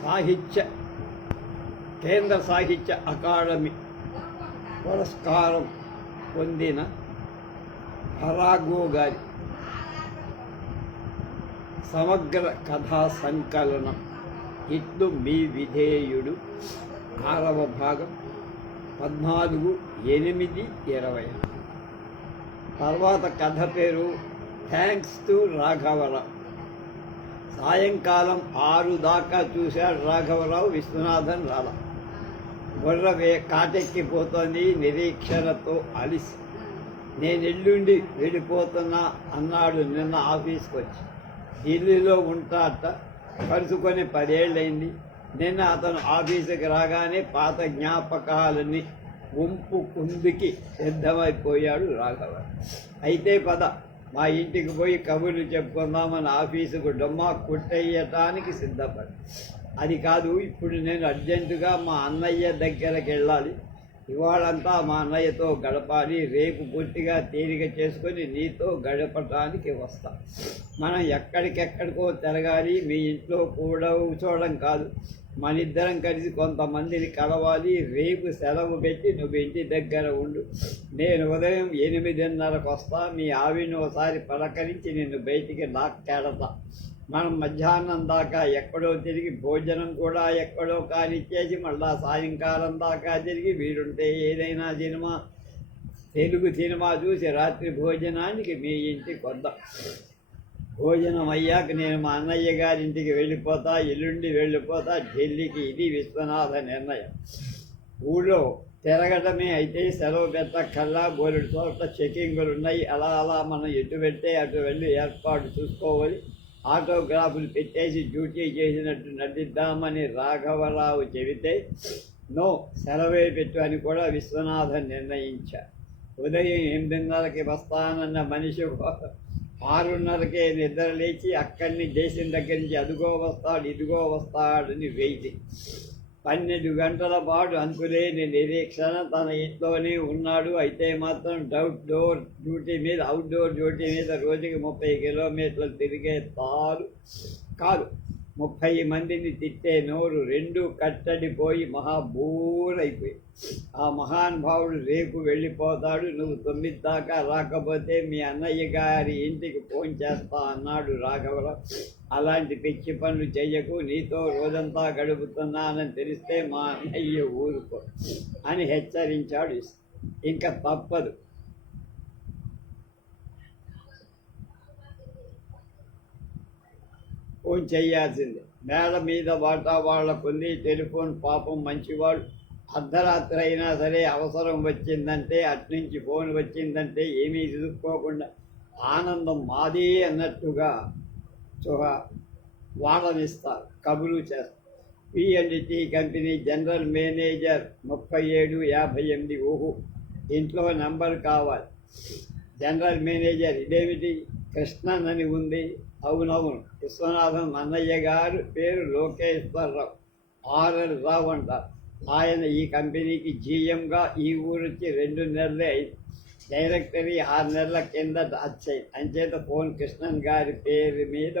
సాహిత్య కేంద్ర సాహిత్య అకాడమీ పురస్కారం పొందిన ఫరాగో గారి సమగ్ర కథా సంకలనం ఇట్లు మీ విధేయుడు 6వ భాగం 14/8/20. తర్వాత కథ పేరు థ్యాంక్స్ టు రాఘవరావు. సాయంకాలం 6 దాకా చూశాడు రాఘవరావు. విశ్వనాథన్ రాలా. బుర్రవే కాటెక్కిపోతోంది నిరీక్షణతో అలిసి. నేను ఎల్లుండి వెళ్ళిపోతున్నా అన్నాడు నిన్న ఆఫీస్కి వచ్చి. ఢిల్లీలో ఉంటాట, కలుసుకొని 10 ఏళ్ళైంది. నిన్న అతను ఆఫీసుకి రాగానే పాత జ్ఞాపకాలని గుంపు కుందికి సిద్ధమైపోయాడు రాఘవరావు. అయితే పద, మా ఇంటికి పోయి కబుర్లు చెప్పుకుందామని ఆఫీసుకు డొమ్మా కొట్టేయటానికి సిద్ధపడి. అది కాదు, ఇప్పుడు నేను అర్జెంటుగా మా అన్నయ్య దగ్గరికి వెళ్ళాలి. ఇవాళంతా మా అన్నయ్యతో గడపాలి. రేపు పూర్తిగా తీరిక చేసుకొని నీతో గడపటానికి వస్తా. మనం ఎక్కడికెక్కడికో తిరగాలి. మీ ఇంట్లో కూడా కూర్చోవడం కాదు, మనిద్దరం కలిసి కొంతమందిని కలవాలి. రేపు సెలవు పెట్టి నువ్వు ఇంటి దగ్గర ఉండు. నేను ఉదయం 8:30కు వస్తా. మీ ఆవిని ఒకసారి పలకరించి నిన్ను బయటికి లాక్కెడతా. మనం మధ్యాహ్నం దాకా ఎక్కడో తిరిగి భోజనం కూడా ఎక్కడో కానిచ్చేసి మళ్ళా సాయంకాలం దాకా తిరిగి వీరుంటే ఏదైనా సినిమా, తెలుగు సినిమా చూసి రాత్రి భోజనానికి మీ ఇంటికి వద్దాం. భోజనం అయ్యాక నేను మా అన్నయ్య గారింటికి వెళ్ళిపోతా. ఎల్లుండి వెళ్ళిపోతా ఢిల్లీకి. ఇది విశ్వనాథ నిర్ణయం. ఊళ్ళో తిరగటమే అయితే సెలవు పెట్టక్కల్లా. బోలెడు చోట్ల చెకింగులు ఉన్నాయి. అలా మనం ఎటు వెళ్తే అటు వెళ్ళి ఏర్పాటు చూసుకోవాలి. ఆటోగ్రాఫ్లు పెట్టేసి డ్యూటీ చేసినట్టు నటిద్దామని రాఘవరావు చెబితే నో, సెలవే పెట్టు అని కూడా విశ్వనాథన్ నిర్ణయించారు. ఉదయం 8:30కి వస్తానన్న మనిషి 6:30కే నిద్ర లేచి అక్కడిని దేశం దగ్గర నుంచి అదుగో వస్తాడు ఇదిగో వస్తాడని వెయిటింగ్. 12 గంటల పాటు అంతులేని నిరీక్షణ. తన ఇంట్లోనే ఉన్నాడు. అయితే మాత్రం అవుట్డోర్ డ్యూటీ మీద రోజుకి 30 కిలోమీటర్లు తిరిగే కాదు 30 మందిని తిట్టే నోరు రెండు కట్టడిపోయి మహాబూరైపోయి. ఆ మహానుభావుడు రేపు వెళ్ళిపోతాడు. నువ్వు 9 దాకా రాకపోతే మీ అన్నయ్య గారి ఇంటికి ఫోన్ చేస్తా అన్నాడు రాఘవరావు. అలాంటి పిచ్చి పనులు చెయ్యకు. నీతో రోజంతా గడుపుతున్నానని తెలిస్తే మా అన్నయ్య ఊరుకో అని హెచ్చరించాడు. ఇంకా తప్పదు, ఫోన్ చెయ్యాల్సిందే. మేడ మీద వాటా వాళ్ళకుంది టెలిఫోన్. పాపం మంచివాడు. అర్ధరాత్రి అయినా సరే అవసరం వచ్చిందంటే, అట్నుంచి ఫోన్ వచ్చిందంటే ఏమీ ఎదుర్కోకుండా ఆనందం మాదే అన్నట్టుగా వాడనిస్తారు, కబురు చేస్తారు. P&T company general manager 3758. ఓహో, ఇంట్లో నంబర్ కావాలి. జనరల్ మేనేజర్ ఇదేమిటి, కృష్ణన్ అని ఉంది. అవునవును, విశ్వనాథన్ అన్నయ్య గారు పేరు లోకేశ్వరరావు, RL రావు అంటారు. ఆయన ఈ కంపెనీకి GMగా ఈ ఊరొచ్చి 2 నెలలే అయింది. డైరెక్టరీ 6 నెలల కిందట వచ్చాయి. అంచేత ఫోన్ కృష్ణన్ గారి పేరు మీద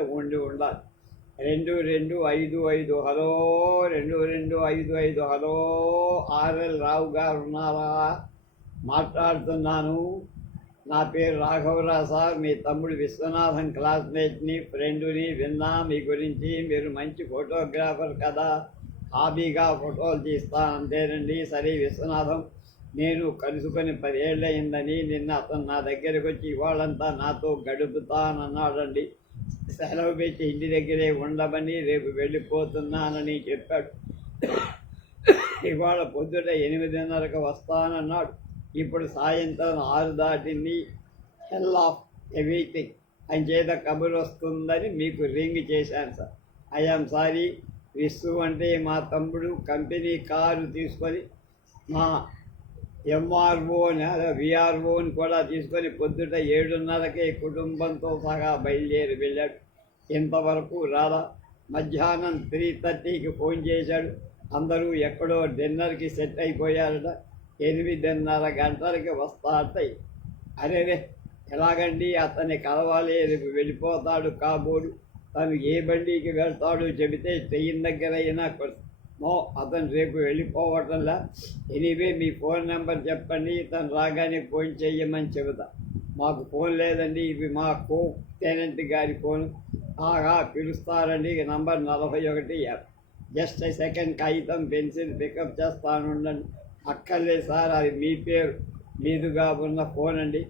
ఉండాలి. 2255. హలో, 2255. హలో, RL రావు గారు ఉన్నారా? మాట్లాడుతున్నాను. నా పేరు రాఘవరావు సార్. మీ తమ్ముడు విశ్వనాథన్ క్లాస్మేట్ని, ఫ్రెండుని. విన్నా మీ గురించి. మీరు మంచి ఫోటోగ్రాఫర్ కదా, హాబీగా ఫోటోలు తీస్తాను. అంతేనండి. సరే విశ్వనాథం, నేను కలుసుకొని 10 ఏళ్ళయిందని. నిన్న అతను నా దగ్గరికి వచ్చి ఇవాళంతా నాతో గడుపుతానన్నాడండి. సెలవు పెట్టి ఇంటి దగ్గరే ఉండమని, రేపు వెళ్ళిపోతున్నానని చెప్పాడు. ఇవాళ పొద్దుట 8:30కి వస్తానన్నాడు. ఇప్పుడు సాయంత్రం 6 దాటింది. హెల్ ఆఫ్ ఎవ్రీథింగ్ అని చేత కబురు వస్తుందని మీకు రింగ్ చేశాను సార్. I am sorry. విశ్వ అంటే మా తమ్ముడు కంపెనీ కారు తీసుకొని మా MROని VROని కూడా తీసుకొని పొద్దుట 7:30కే కుటుంబంతో సహా బయలుదేరి వెళ్ళాడు. ఇంతవరకు రాలా. మధ్యాహ్నం 3:30కి ఫోన్ చేశాడు. అందరూ ఎక్కడో డిన్నర్కి సెట్ అయిపోయారట. 8:30 గంటలకి వస్తాడట. అరే, ఎలాగండి, అతన్ని కలవాలి, రేపు వెళ్ళిపోతాడు కాబోడు. తను ఏ బండికి వెళ్తాడో చెబితే ట్రైన్ దగ్గర అయినా నో, అతను రేపు వెళ్ళిపోవటంలా. ఎనీవే మీ ఫోన్ నెంబర్ చెప్పండి, తను రాగానే ఫోన్ చెయ్యమని చెబుతా. మాకు ఫోన్ లేదండి, ఇవి మా కో టెనెంట్ గారి ఫోన్. పిలుస్తారండి, నంబర్ 41. జస్ట్ సెకండ్, కాగితం పెన్సిల్ పికప్ చేస్తానుండండి. అక్కర్లేదు సార్, అది మీ పేరు మీదుగా ఉన్న ఫోన్ అండి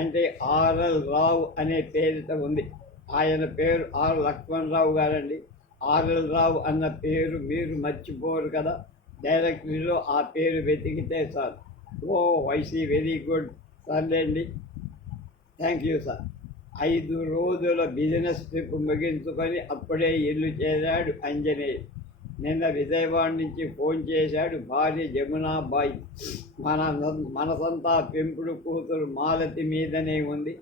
అంటే ఆర్ఎల్ రావు అనే పేరిట ఉంది. ఆయన పేరు ఆర్ లక్ష్మణరావు గారండి. ఆర్ఎల్ రావు అన్న పేరు మీరు మర్చిపోరు కదా. డైరెక్టరీలో ఆ పేరు వెతికితే సార్. ఓ వైసీ, వెరీ గుడ్. సర్లేండి, థ్యాంక్ యూ సార్. 5 రోజుల బిజినెస్ ట్రిప్ ముగించుకొని అప్పుడే ఇల్లు చేరాడు అంజనేయులు. నిన్న విజయవాడ నుంచి ఫోన్ చేశాడు భార్య జమునాబాయి. మనసంతా పెంపుడు కూతురు మాలతి మీదనే ఉంది.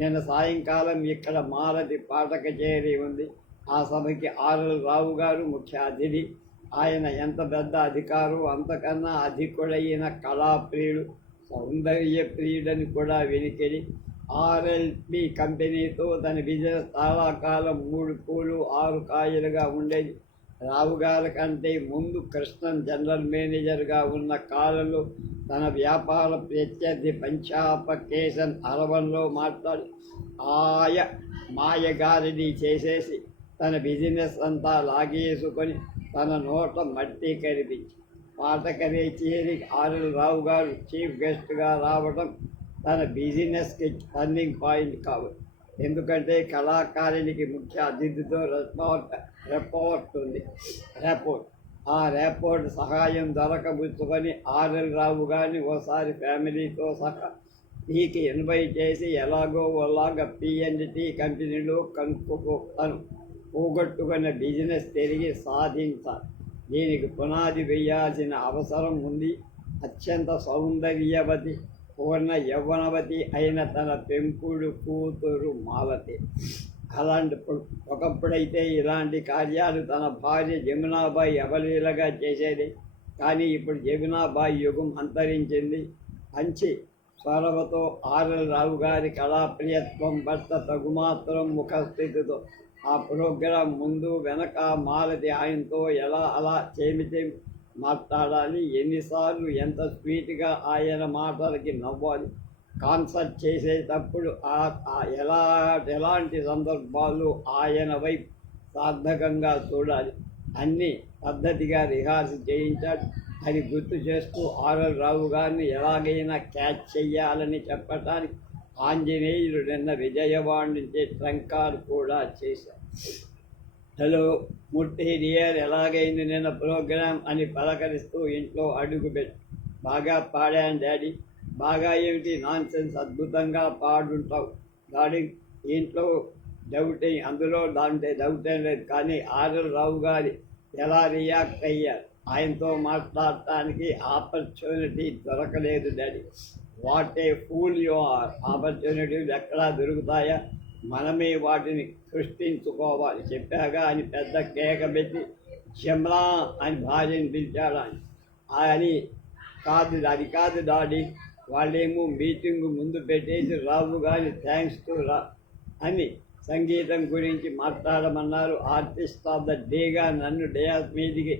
నిన్న సాయంకాలం ఇక్కడ మాలతి పాట కచేరీ ఉంది. ఆ సభకి ఆర్ఎల్ రావు గారు ముఖ్య అతిథి. ఆయన ఎంత పెద్ద అధికారు, అంతకన్నా అధికుడైన కళాప్రియుడు, సౌందర్య ప్రియుడని కూడా వెనికిడి. ఆర్ఎల్పి కంపెనీతో తన బిజినెస్ చాలా కాలం 3 పూలు 6 కాయలుగా ఉండేది. రావు గారి కంటే ముందు కృష్ణన్ జనరల్ మేనేజర్గా ఉన్న కాలంలో తన వ్యాపార ప్రత్యర్థి పంచాపకేశన్ అరవంలో మాట్లాడి మాయగారిని చేసేసి తన బిజినెస్ అంతా లాగేసుకొని తన నోట మట్టి కనిపించి పాట కచేరీ ఆర్ఎల్ రావు గారు చీఫ్ గెస్ట్గా రావడం తన బిజినెస్కి టర్నింగ్ పాయింట్ కావచ్చు. ఎందుకంటే కళాకారునికి ముఖ్య అతిథితో రిపోర్ట్ ఉంది. ఆ రిపోర్ట్ సహాయం దొరకబుచ్చుకొని ఆర్ఎల్ రావు గారిని ఓసారి ఫ్యామిలీతో సహా టీకి ఇన్వైట్ చేసి ఎలాగో అలాగా P&T కంపెనీలో తను పోగొట్టుకున్న బిజినెస్ తిరిగి సాధించాలి. దీనికి పునాది వేయాల్సిన అవసరం ఉంది. అత్యంత సౌందర్యవతి, పూర్ణ యవ్వనవతి అయిన తన పెంపుడు కూతురు మాలతి. ఒకప్పుడైతే ఇలాంటి కార్యాలు తన భార్య జమునాబాయి అవలీలగా చేసేది. కానీ ఇప్పుడు జమునాబాయి యుగం అంతరించింది. మంచి స్వరవతో ఆర్ఎల్ రావు గారి కళాప్రియత్వం భర్త తగుమాత్రం ముఖస్థితితో ఆ ప్రోగ్రాం ముందు వెనక మాలతి ఆయనతో ఎలా అలా చేమి మాట్లాడాలి, ఎన్నిసార్లు ఎంత స్వీట్గా ఆయన మాటలకి నవ్వాలి, కాన్సర్ట్ చేసేటప్పుడు ఎలాంటి సందర్భాలు ఆయన వైపు సార్థకంగా చూడాలి, అన్నీ పద్ధతిగా రిహార్స్ చేయించాడు అని గుర్తు చేస్తూ ఆర్ఎల్ రావు గారిని ఎలాగైనా క్యాచ్ చెయ్యాలని చెప్పటానికి ఆంజనేయులు నిన్న విజయవాడ నుంచి ట్రంకార్ కూడా చేశారు. హలో ముట్టి డియర్, ఎలాగైంది నిన్న ప్రోగ్రామ్ అని పలకరిస్తూ ఇంట్లో అడుగుపెట్టి, బాగా పాడాను డాడీ. బాగా ఏమిటి, నాన్ సెన్స్, అద్భుతంగా పాడుంటావు డాడీ. ఇంట్లో అందులో దాంట్లో డౌట్ ఏం లేదు. కానీ ఆర్ఎల్ రావు గారి ఎలా రియాక్ట్ అయ్యారు, ఆయనతో మాట్లాడటానికి ఆపర్చునిటీ దొరకలేదు daddy. What a fool you are. ఆపర్చునిటీలు ఎక్కడా దొరుకుతాయా, మనమే వాటిని సృష్టించుకోవాలి. చెప్పాగా అని పెద్ద కేక పెట్టి జమ్లా అని భార్యని పిలిచాడు. అని అది కాదు డాడీ, వాళ్ళేమో మీటింగ్ ముందు పెట్టేసి రావు గారి థ్యాంక్స్ టు అని సంగీతం గురించి మాట్లాడమన్నారు. ఆర్టిస్ట్ ఆఫ్ ద డేగా నన్ను డయాస్ మీదికి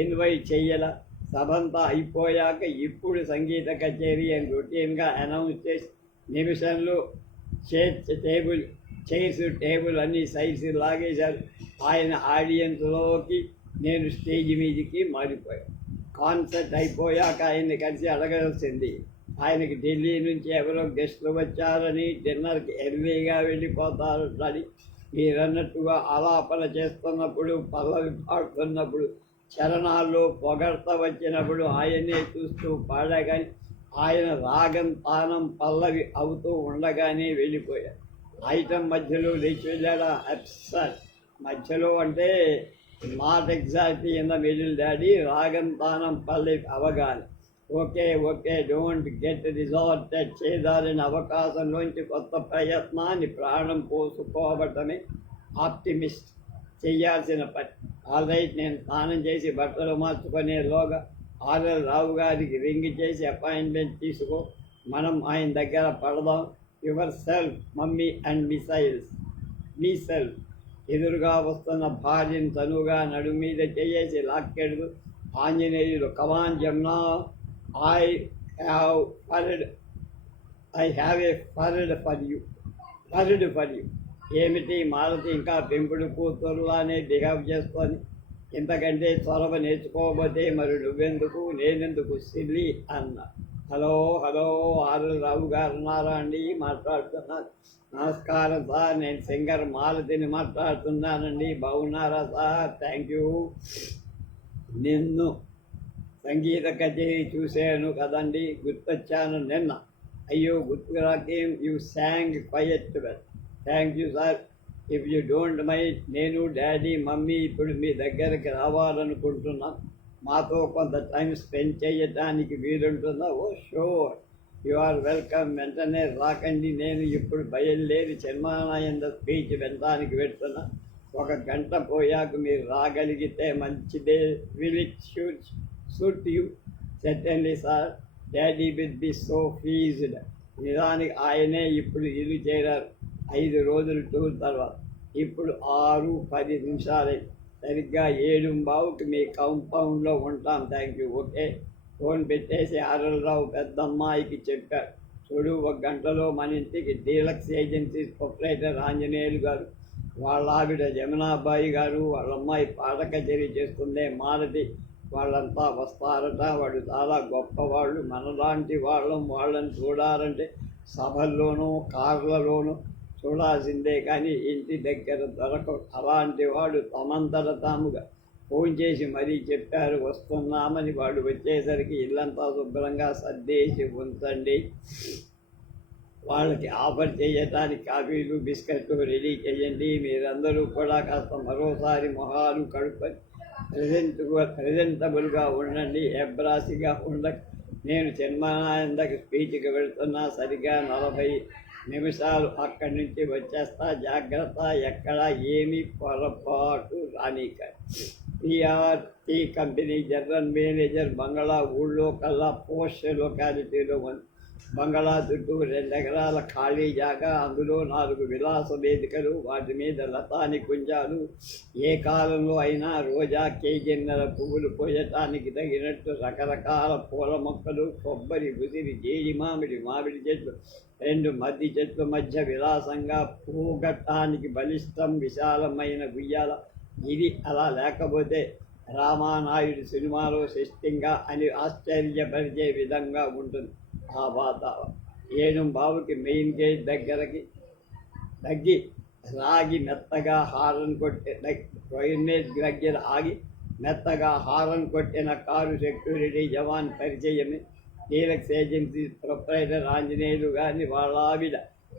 ఇన్వైట్ చెయ్యాల. సభంతా అయిపోయాక ఇప్పుడు సంగీత కచేరీ అని రొటీన్గా అనౌన్స్ చేసి నిమిషంలో చైర్స్ టేబుల్ అన్ని సైడ్స్ లాగేశారు. ఆయన ఆడియన్స్లోకి, నేను స్టేజ్ మీదకి మారిపోయాను. కాన్సర్ట్ అయిపోయాక ఆయన్ని కలిసి అడగాల్సింది. ఆయనకి ఢిల్లీ నుంచి ఎవరో గెస్టులు వచ్చారని, డిన్నర్కి ఎర్లీగా వెళ్ళిపోతారని, మీరన్నట్టుగా ఆలాపన చేస్తున్నప్పుడు, పల్లవి పాడుతున్నప్పుడు, చరణాల్లో పొగడ్త వచ్చినప్పుడు ఆయనే చూస్తూ పాడగాని ఆయన రాగం తానం పల్లవి అవుతూ ఉండగానే వెళ్ళిపోయారు. ఐటమ్ మధ్యలో లేచి వెళ్ళాడా, అప్సెట్. మధ్యలో అంటే not exactly in the middle daddy, రాగం తానం పల్లవి అవగానే ఓకే డోంట్ గెట్ రిజార్టెడ్. చేదారిన అవకాశంలోంచి కొత్త ప్రయత్నాన్ని ప్రాణం పోసుకోవటమే ఆప్టిమిస్ట్ చెయ్యాల్సిన పని. ఆల్రైట్, నేను స్నానం చేసి బట్టలు మార్చుకునేలోగా ఆర్ఎల్ రావు గారికి రింగ్ చేసి అపాయింట్మెంట్ తీసుకో, మనం ఆయన దగ్గర పడదాం. Yourself mummy and myself ఎదురుగా వస్తున్న భార్యను తనుగా నడుము మీద చేసి లాక్కెడుతూ ఆంజనేయుడు, come on Jamuna, I have ford a ford for you. ఏమిటి మాలతి ఇంకా పెంపుడు కూతురులానే బిహేవ్ చేస్తోంది? ఇంతకంటే చొరవ నేర్చుకోకపోతే మరి నువ్వెందుకు, నేనెందుకు సిల్లి అన్న. హలో హలో, ఆరు రావు గారు ఉన్నారా అండి? మాట్లాడుతున్నారు. నమస్కారం సార్, నేను సింగర్ మాలతిని మాట్లాడుతున్నానండి. బాగున్నారా సార్? Thank you. నిన్ను సంగీత కచేరీ చూశాను కదండి, గుర్తొచ్చాను నిన్న. అయ్యో గుర్తుకు రాకేం, you sang quite well. Thank you sir. If you don't mind, నేను డాడీ మమ్మీ ఇప్పుడు మీ దగ్గరికి రావాలనుకుంటున్నాం. మాతో కొంత టైం స్పెండ్ చేయటానికి వీలుంటుందా? Oh sure, you are welcome. వెంటనే రాకండి, నేను ఇప్పుడు బయలుదేరి చిన్మానంద స్పీచ్ వినడానికి వెళ్తున్నా. 1 గంట పోయాక మీరు రాగలిగితే మంచిదే. Will it suit you? Certainly sir, daddy will be so pleased. నిజానికి ఆయనే ఇప్పుడు ఇల్లు చేరారు 5 రోజులు టూర్ తర్వాత. ఇప్పుడు 6:10 సరిగ్గా 7:15కి మీ కాంపౌండ్లో ఉంటాం. Thank you. ఓకే. ఫోన్ పెట్టేసి ఆరలరావు పెద్దమ్మాయికి చెప్పారు, చూడు 1 గంటలో మన ఇంటికి డీలక్స్ ఏజెన్సీస్ ప్రొపరేటర్ ఆంజనేయులు గారు, వాళ్ళ ఆవిడ జమునాబాయి గారు, వాళ్ళ అమ్మాయి పాట కచేరీ చేస్తుందే మాలతి, వాళ్ళంతా వస్తారట. వాళ్ళు చాలా గొప్పవాళ్ళు. మనలాంటి వాళ్ళని చూడాలంటే సభల్లోనూ కార్లలోనూ చూడాల్సిందే, కానీ ఇంటి దగ్గర దొరకవు. అలాంటి వాడు తమంతట తాముగా ఫోన్ చేసి మరీ చెప్పారు వస్తున్నామని. వాళ్ళు వచ్చేసరికి ఇల్లంతా శుభ్రంగా సర్దేసి ఉంచండి. వాళ్ళకి ఆఫర్ చేయటానికి కాఫీలు బిస్కెట్లు రెడీ చేయండి. మీరందరూ కూడా కాస్త మరోసారి మొహాలు కడుక్కొని ప్రెజెంటబుల్గా ఉండండి, ఎబ్రాసిగా ఉండక. నేను చిన్మానందకి స్పీచ్కి వెళ్తున్నా. సరిగ్గా 40 నిమిషాలు అక్కడి నుంచి వచ్చేస్తా. జాగ్రత్త, ఎక్కడ ఏమీ పొరపాటు రానిక. పిఆర్టీ కంపెనీ జనరల్ మేనేజర్ బంగళా ఊళ్ళో కల్లా పోస్ట్ లొకాలిటీలో ఉంది. బంగళా చుట్టూ 2 ఎకరాల ఖాళీ జాగా, అందులో 4 విలాస వేదికలు, వాటి మీద లతాని కుంజాలు. ఏ కాలంలో అయినా రోజా కేజీన్నర పువ్వులు పోయటానికి తగినట్టు రకరకాల పూల మొక్కలు, కొబ్బరి, ఉసిరి, జీడి మామిడి చెట్లు, 2 మద్ది చెట్ల మధ్య విలాసంగా పూగటానికి బలిష్టం విశాలమైన గుయ్యాల. ఇది అలా లేకపోతే రామానాయుడు సినిమాలో సిస్టింగా అని ఆశ్చర్యపరిచే విధంగా ఉంటుంది ఆ వాతావరణం. 7:15కి మెయిన్ గేట్ దగ్గరకి తగ్గి రాగి మెత్తగా హారన్ కొట్టే డ్రైనేజ్ దగ్గర ఆగి మెత్తగా హారన్ కొట్టిన కారు సెక్యూరిటీ జవాన్ పరిచయమే. డీలక్స్ ఏజెన్సీ ప్రొపరేటర్ ఆంజనేయులు గారిని, వాళ్ళ ఆవిడ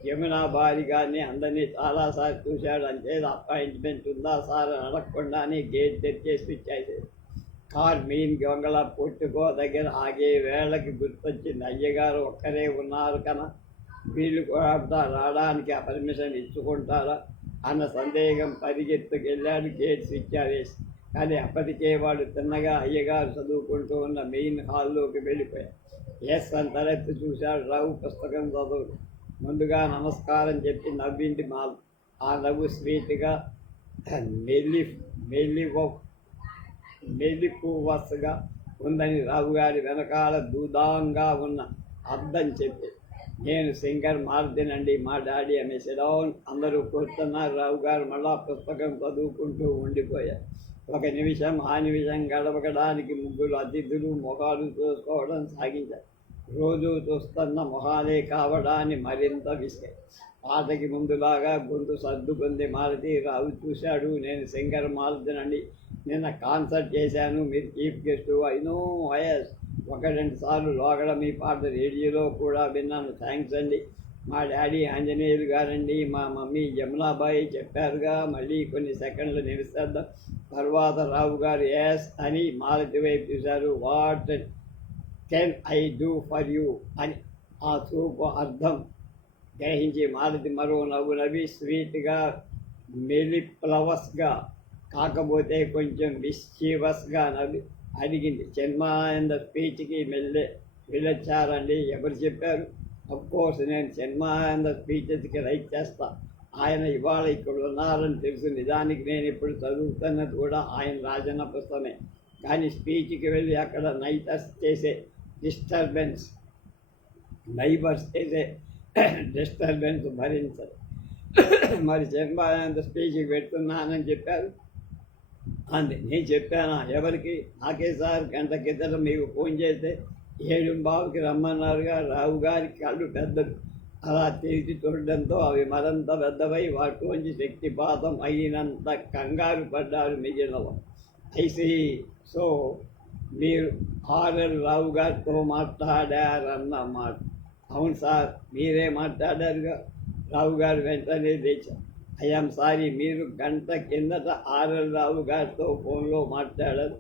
యమునాబాయి గారిని అందరినీ చాలాసార్లు చూశాడు. అంతే, అపాయింట్మెంట్ ఉందా సార్ అని అడగకుండానే గేట్ తెరిచేసి ఇచ్చేసేది. కార్ మెయిన్ బంగళా పొట్టుకో దగ్గర ఆగే వేళకి గుర్తొచ్చింది, అయ్యగారు ఒక్కరే ఉన్నారు కన్నా వీళ్ళు కూడా రావడానికి ఆ పర్మిషన్ ఇచ్చుకుంటారా అన్న సందేహం. పరిగెత్తుకెళ్ళాడు గేట్ స్విచ్ వేసి. కానీ అప్పటికే వాడు తిన్నగా అయ్యగారు చదువుకుంటూ ఉన్న మెయిన్ హాల్లోకి వెళ్ళిపోయాడు. ఎస్ అని తలెత్తి చూశాడు. రావు పుస్తకం చదువు. ముందుగా నమస్కారం చెప్పి నవ్వింది మాల్. ఆ నవ్వు స్వీట్గా మెల్లిపువస్గా ఉందని రావుగారి వెనకాల దూదాంగా ఉన్న అర్థం చెప్పి, నేను సింగర్ మారుతినండి, మా డాడీ అనే సెలవున్. అందరూ కూర్చున్నారు. రావుగారు మళ్ళా పుస్తకం చదువుకుంటూ ఉండిపోయారు. 1 నిమిషం, ఆ నిమిషం గడపడానికి 3 అతిథులు మొహాలు చూసుకోవడం సాగించారు. రోజు చూస్తున్న మొహాలే కావడాన్ని మరింత విసిగాయి. పాటకి ముందులాగా గొంతు సర్దుకుంది మాలతి. రావు చూశాడు. నేను సింగర్ మారుతినండి, నిన్న కాన్సర్ట్ చేశాను, మీరు చీఫ్ గెస్ట్. అయినో వయస్ 1-2 సార్లు లోగడ మీ పాట రేడియోలో కూడా విన్నాను. థ్యాంక్స్ అండి. మా డాడీ ఆంజనేయులు గారండి, మా మమ్మీ జమునాబాయి చెప్పారుగా. మళ్ళీ కొన్ని సెకండ్లు నిలిచేద్దాం. తర్వాత రావు గారు ఎస్ అని మాలతి వైపు చూశారు. What can I do for you అని ఆ చూపు అర్థం గ్రహించి మాలతి మరో నవ్వు నవ్వి స్వీట్గా మెలిప్లవస్గా కాకపోతే కొంచెం మిస్చీవస్గా నవ్వి అడిగింది, చిన్మానంద స్పీచ్కి వెళ్ళొచ్చారండి? ఎవరు చెప్పారు? అఫ్కోర్స్ నేను చిన్మానంద స్పీచెస్కి రైట్ చేస్తా. ఆయన ఇవాళ ఇక్కడ ఉన్నారని తెలుసు. నిజానికి నేను ఇప్పుడు చదువుతున్నది కూడా ఆయన రాజన్న పుస్తకమే. కానీ స్పీచ్కి వెళ్ళి అక్కడ నైటర్స్ చేసే డిస్టర్బెన్స్, నైబర్స్ చేసే డిస్టర్బెన్స్ భరించరు. మరి చంపానంత స్పీచ్కి పెడుతున్నానని చెప్పారు. అంది. నేను చెప్పానా ఎవరికి? నాకే సార్ గంట కిందట మీకు ఫోన్ చేస్తే 7:15కి రమ్మన్నారుగా. రావు గారికి కళ్ళు పెద్దలు అలా తెరిచి చూడడంతో అవి మరింత పెద్దవై వాటిలోంచి శక్తిపాతం అయినంత కంగారు పడ్డారు మిగిలిన. ఐసి సో మీరు ఆర్ఎల్ రావు గారితో మాట్లాడారన్నమాట. అవును సార్, మీరే మాట్లాడారుగా. రావు గారు వెంటనే లేచారు. ఐఎమ్ సారీ, మీరు గంట కిందట ఆర్ఎల్ రావు గారితో ఫోన్లో మాట్లాడారు,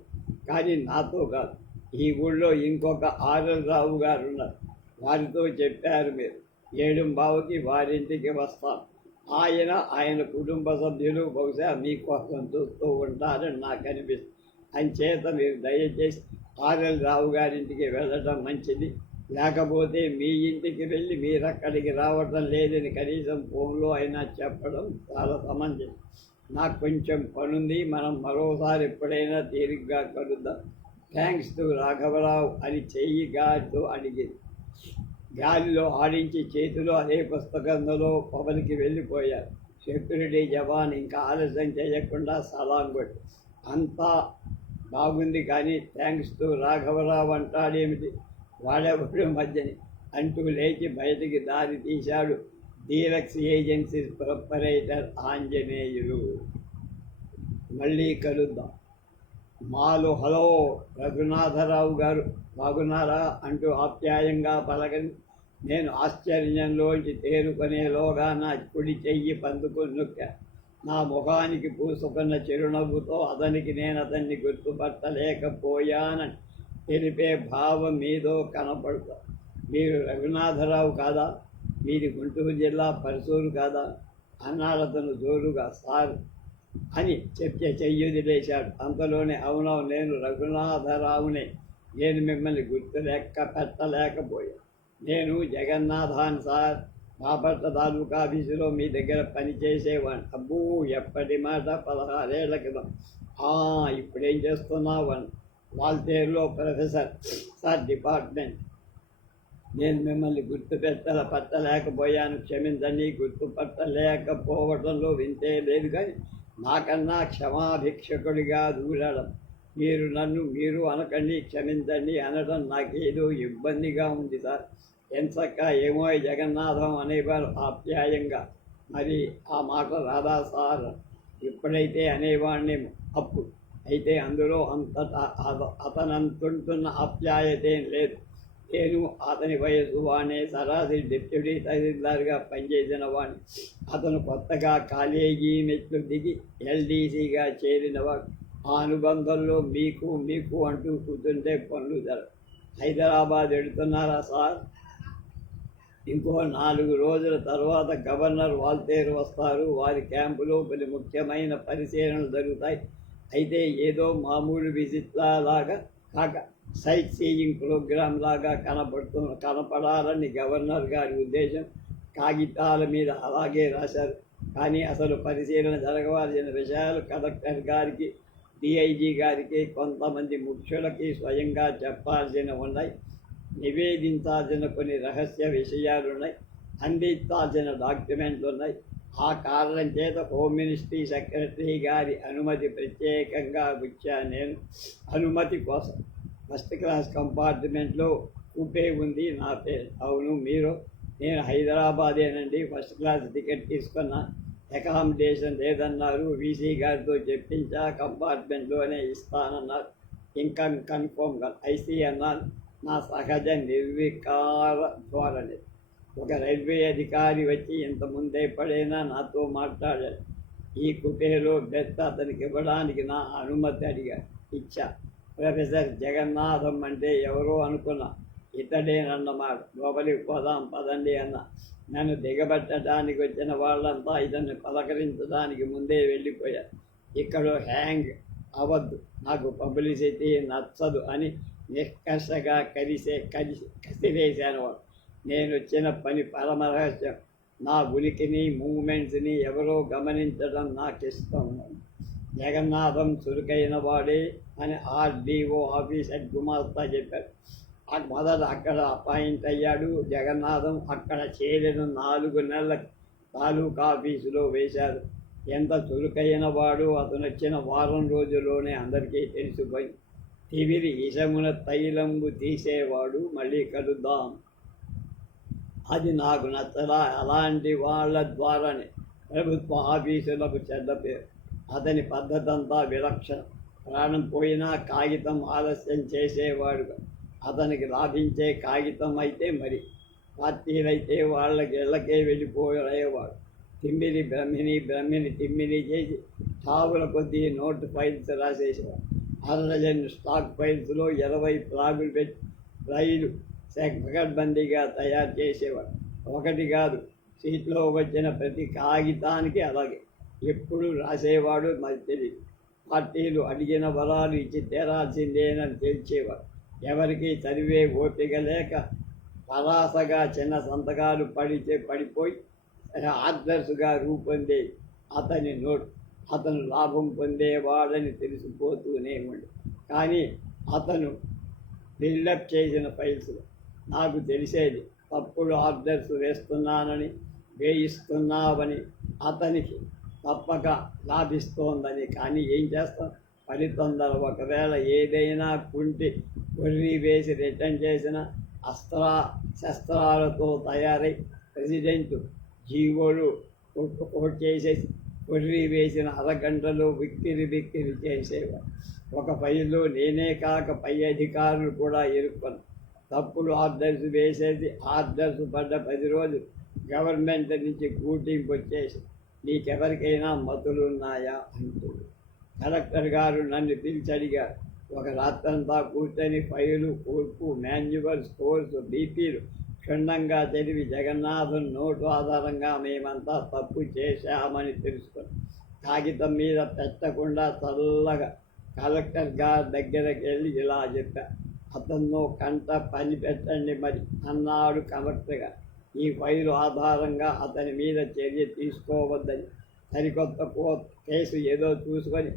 కానీ నాతో కాదు. ఈ ఊళ్ళో ఇంకొక ఆర్ఎల్ రావు గారు ఉన్నారు, వారితో చెప్పారు మీరు 7:15కి వారింటికి వస్తాను. ఆయన కుటుంబ సభ్యులు బహుశా మీకోసం చూస్తూ ఉంటారని నాకు అనిపిస్తుంది. అంచేత మీరు దయచేసి ఆర్ఎల్ రావు గారింటికి వెళ్ళటం మంచిది. లేకపోతే మీ ఇంటికి వెళ్ళి మీరు అక్కడికి రావటం లేదని కనీసం ఫోన్లో అయినా చెప్పడం చాలా సమంజసం. నాకు కొంచెం పనుంది, మనం మరోసారి ఎప్పుడైనా తీరిగ్గా కలుద్దాం. థ్యాంక్స్ టు రాఘవరావు అని చెయ్యి గాలితో అడిగింది. గాలిలో ఆడించి చేతిలో అదే పుస్తకంలో పవన్కి వెళ్ళిపోయారు. సెక్యూరిటీ జవాన్ ఇంకా ఆలస్యం చేయకుండా సలాం కొట్టి, అంతా బాగుంది కానీ థ్యాంక్స్ టు రాఘవరావు అంటాడేమిటి, వాడెవడు మధ్యని అంటూ లేచి బయటికి దారి తీశాడు డీలక్స్ ఏజెన్సీస్ ప్రొపరేటర్ ఆంజనేయులు. మళ్ళీ కలుద్దాం. మాలో హలో రఘునాథరావు గారు బాగున్నారా అంటూ ఆప్యాయంగా పలకని నేను ఆశ్చర్యంలోంచి తేరుకునేలోగా నా కుడి చెయ్యి పందుకొని నొక్కా. నా ముఖానికి పూసుకున్న చిరునవ్వుతో నేను అతన్ని గుర్తుపట్టలేకపోయానని తెలిపే భావం మీదో కనపడుతా. మీరు రఘునాథరావు కాదా? మీది గుంటూరు జిల్లా పరసూరు కాదా అన్నాడు అతను జోరుగా. సార్ అని చెయ్యొదిలేశాడు. అంతలోనే అవునవు, నేను రఘునాథరావునే. నేను మిమ్మల్ని పెట్టలేకపోయాను. నేను జగన్నాథాన్ సార్, బాపట్ల తాలూకా ఆఫీసులో మీ దగ్గర పనిచేసేవాడిని. అబ్బూ, ఎప్పటి మాట, 16 ఏళ్ల క్రితం. ఇప్పుడేం చేస్తున్నావు? వాల్తేరులో ప్రొఫెసర్ సార్ డిపార్ట్మెంట్. నేను మిమ్మల్ని పట్టలేకపోయాను, క్షమించండి. గుర్తుపట్టలేకపోవడంలో వింతే లేదు, కానీ నాకన్నా క్షమాభిక్షకుడిగా దూరడం. మీరు నన్ను మీరు అనకండి, క్షమించండి అనడం నాకేదో ఇబ్బందిగా ఉంది సార్. ఎంచక్క ఏమో జగన్నాథం అనేవారు ఆప్యాయంగా. మరి ఆ మాట రాదా సార్? ఎప్పుడైతే అనేవాడిని అప్పుడు. అయితే అందులో అంతటా అతనంటుంటున్న ఆప్యాయతేం లేదు. నేను అతని వయసు వాడినే, సరాసరి డిప్యూటీ తహసీల్దార్గా పనిచేసిన వాడిని. అతను కొత్తగా కాలేజీ మెట్లు దిగి ఎల్డీసీగా చేరినవాడు. ఆ అనుబంధంలో మీకు అంటూ కూర్చుంటే పనులు జరగవు. హైదరాబాద్ వెళుతున్నారా సార్? ఇంకో 4 రోజుల తర్వాత గవర్నర్ వాల్తేరు వస్తారు. వారి క్యాంపులో కొన్ని ముఖ్యమైన పరిశీలనలు జరుగుతాయి. అయితే ఏదో మామూలు విజిట్లాగా కాక సైట్ సీయింగ్ ప్రోగ్రాం లాగా కనపడాలని గవర్నర్ గారి ఉద్దేశం. కాగితాల మీద అలాగే రాశారు. కానీ అసలు పరిశీలన జరగవలసిన విషయాలు కలెక్టర్ గారికి, డిఐజీ గారికి, కొంతమంది ముఖ్యులకి స్వయంగా చెప్పాల్సిన ఉన్నాయి. నివేదించాల్సిన కొన్ని రహస్య విషయాలున్నాయి. అందించాల్సిన డాక్యుమెంట్లు ఉన్నాయి. ఆ కారణం చేత హోమ్ మినిస్ట్రీ సెక్రటరీ గారి అనుమతి ప్రత్యేకంగా వచ్చాను నేను. అనుమతి కోసం ఫస్ట్ క్లాస్ కంపార్ట్మెంట్లో కూపే ఉంది నా పేరు. అవును, మీరు? నేను హైదరాబాదేనండి. ఫస్ట్ క్లాస్ టికెట్ తీసుకున్నా. అకామిడేషన్ లేదన్నారు. వీసీ గారితో చెప్పించా, కంపార్ట్మెంట్లోనే ఇస్తానన్నారు. ఇంకా కన్ఫర్మ్గా ఐసీ అన్నారు. నా సహజ నిర్వికార ధోరణి. ఒక రైల్వే అధికారి వచ్చి ఇంతకుముందే ఎప్పుడైనా నాతో మాట్లాడాడు. ఈ కుపేలో బెర్త్ అతనికి ఇవ్వడానికి నా అనుమతి ఇచ్చా. ప్రొఫెసర్ జగన్నాథం అంటే ఎవరో అనుకున్నా. ఇతడేనన్నమాట. లోపలికి పోదాం పదండి అన్న. నన్ను దిగబట్టడానికి వచ్చిన వాళ్ళంతా ఇతన్ని పలకరించడానికి ముందే వెళ్ళిపోయారు. ఇక్కడ హ్యాంగ్ అవద్దు, నాకు పబ్లిసిటీ నచ్చదు అని నిష్కర్షగా కసిరేశాను. నేను వచ్చిన పని పరమరహస్యం. నా ఉనికిని మూమెంట్స్ని ఎవరో గమనించడం నాకు ఇష్టం. జగన్నాథం చురుకైన వాడే అని ఆర్డీఓ ఆఫీస్ హెడ్ గుమాస్తా చెప్పారు. మొదట అక్కడ అపాయింట్ అయ్యాడు. జగన్నాథం అక్కడ చేరిన 4 నెలల తాలూకా ఆఫీసులో వేశారు. ఎంత చురుకైన వాడు అతను వచ్చిన వారం రోజుల్లోనే అందరికీ తెలిసిపోయి తివిరి ఇసమున తైలంబు తీసేవాడు. మళ్ళీ కలుద్దాం. అది నాకు నచ్చలా. అలాంటి వాళ్ళ ద్వారానే ప్రభుత్వ ఆఫీసులకు చెడ్డ పేరు. అతని పద్ధతంతా విలక్షణం. ప్రాణం పోయినా కాగితం ఆలస్యం చేసేవాడుగా. అతనికి లాభించే కాగితం అయితే మరి, పార్టీలైతే వాళ్ళకి ఇళ్ళకే వెళ్ళిపోయేవాడు. తిమ్మిని బ్రహ్మిని తిమ్మిని చేసి టావుల కొద్దీ నోట్ ఫైల్స్ రాసేసేవాడు. అరడజన్ స్టాక్ ఫైల్స్లో 20 ప్లాగులు పెట్టి రైలు పకడ్బందీగా తయారు చేసేవాడు. ఒకటి కాదు, సీట్లో వచ్చిన ప్రతి కాగితానికి అలాగే ఎప్పుడు రాసేవాడు. మరి తెలియదు. పార్టీలు అడిగిన వరాలు ఇచ్చి తీరాల్సిందేనని తెలిసేవాడు. ఎవరికి చదివే ఓపిక లేక పరాసగా చిన్న సంతకాలు పడిపోయి ఆర్డర్స్గా రూపొందే అతని నోట్. అతను లాభం పొందేవాడని తెలిసిపోతూనే ఉండి, కానీ అతను బిల్డప్ చేసిన ఫైల్స్లో నాకు తెలిసేది తప్పుడు ఆర్డర్స్ వేయిస్తున్నావని అతనికి తప్పక లాభిస్తోందని. కానీ ఏం చేస్తాం, పని తొందర. ఒకవేళ ఏదైనా కొర్రీ వేసి రిటర్న్ చేసిన శస్త్రాలతో తయారై ప్రెసిడెంట్ జీవోలు కోట్ చేసేసి కొర్రీ వేసిన అరగంటలో బిక్కిరి చేసేవారు. ఒక ఫైల్లో నేనే కాక పై అధికారులు కూడా ఇరుక్కున్నారు. తప్పుడు ఆర్డర్స్ వేసేది. ఆర్డర్స్ పడ్డ 10 రోజులు గవర్నమెంట్ నుంచి కూటింపు వచ్చేసి నీకెవరికైనా మతులున్నాయా అంటూ కలెక్టర్ గారు నన్ను పిలిచి అడిగారు. ఒక రాత్రంతా కూర్చొని ఫైలు, కూర్పు, మాన్యువల్, స్కోర్స్, బీపీలు క్షుణ్ణంగా చదివి జగన్నాథన్ నోటు ఆధారంగా మేమంతా తప్పు చేశామని తెలుసుకుని కాగితం మీద పెట్టకుండా చల్లగా కలెక్టర్ గారి దగ్గరికి వెళ్ళి ఇలా చెప్పారు. అతను కంట పని పెట్టండి మరి అన్నాడు కలెక్టర్గా. ఈ ఫైలు ఆధారంగా అతని మీద చర్య తీసుకోవద్దని, సరికొత్త కేసు ఏదో చూసుకొని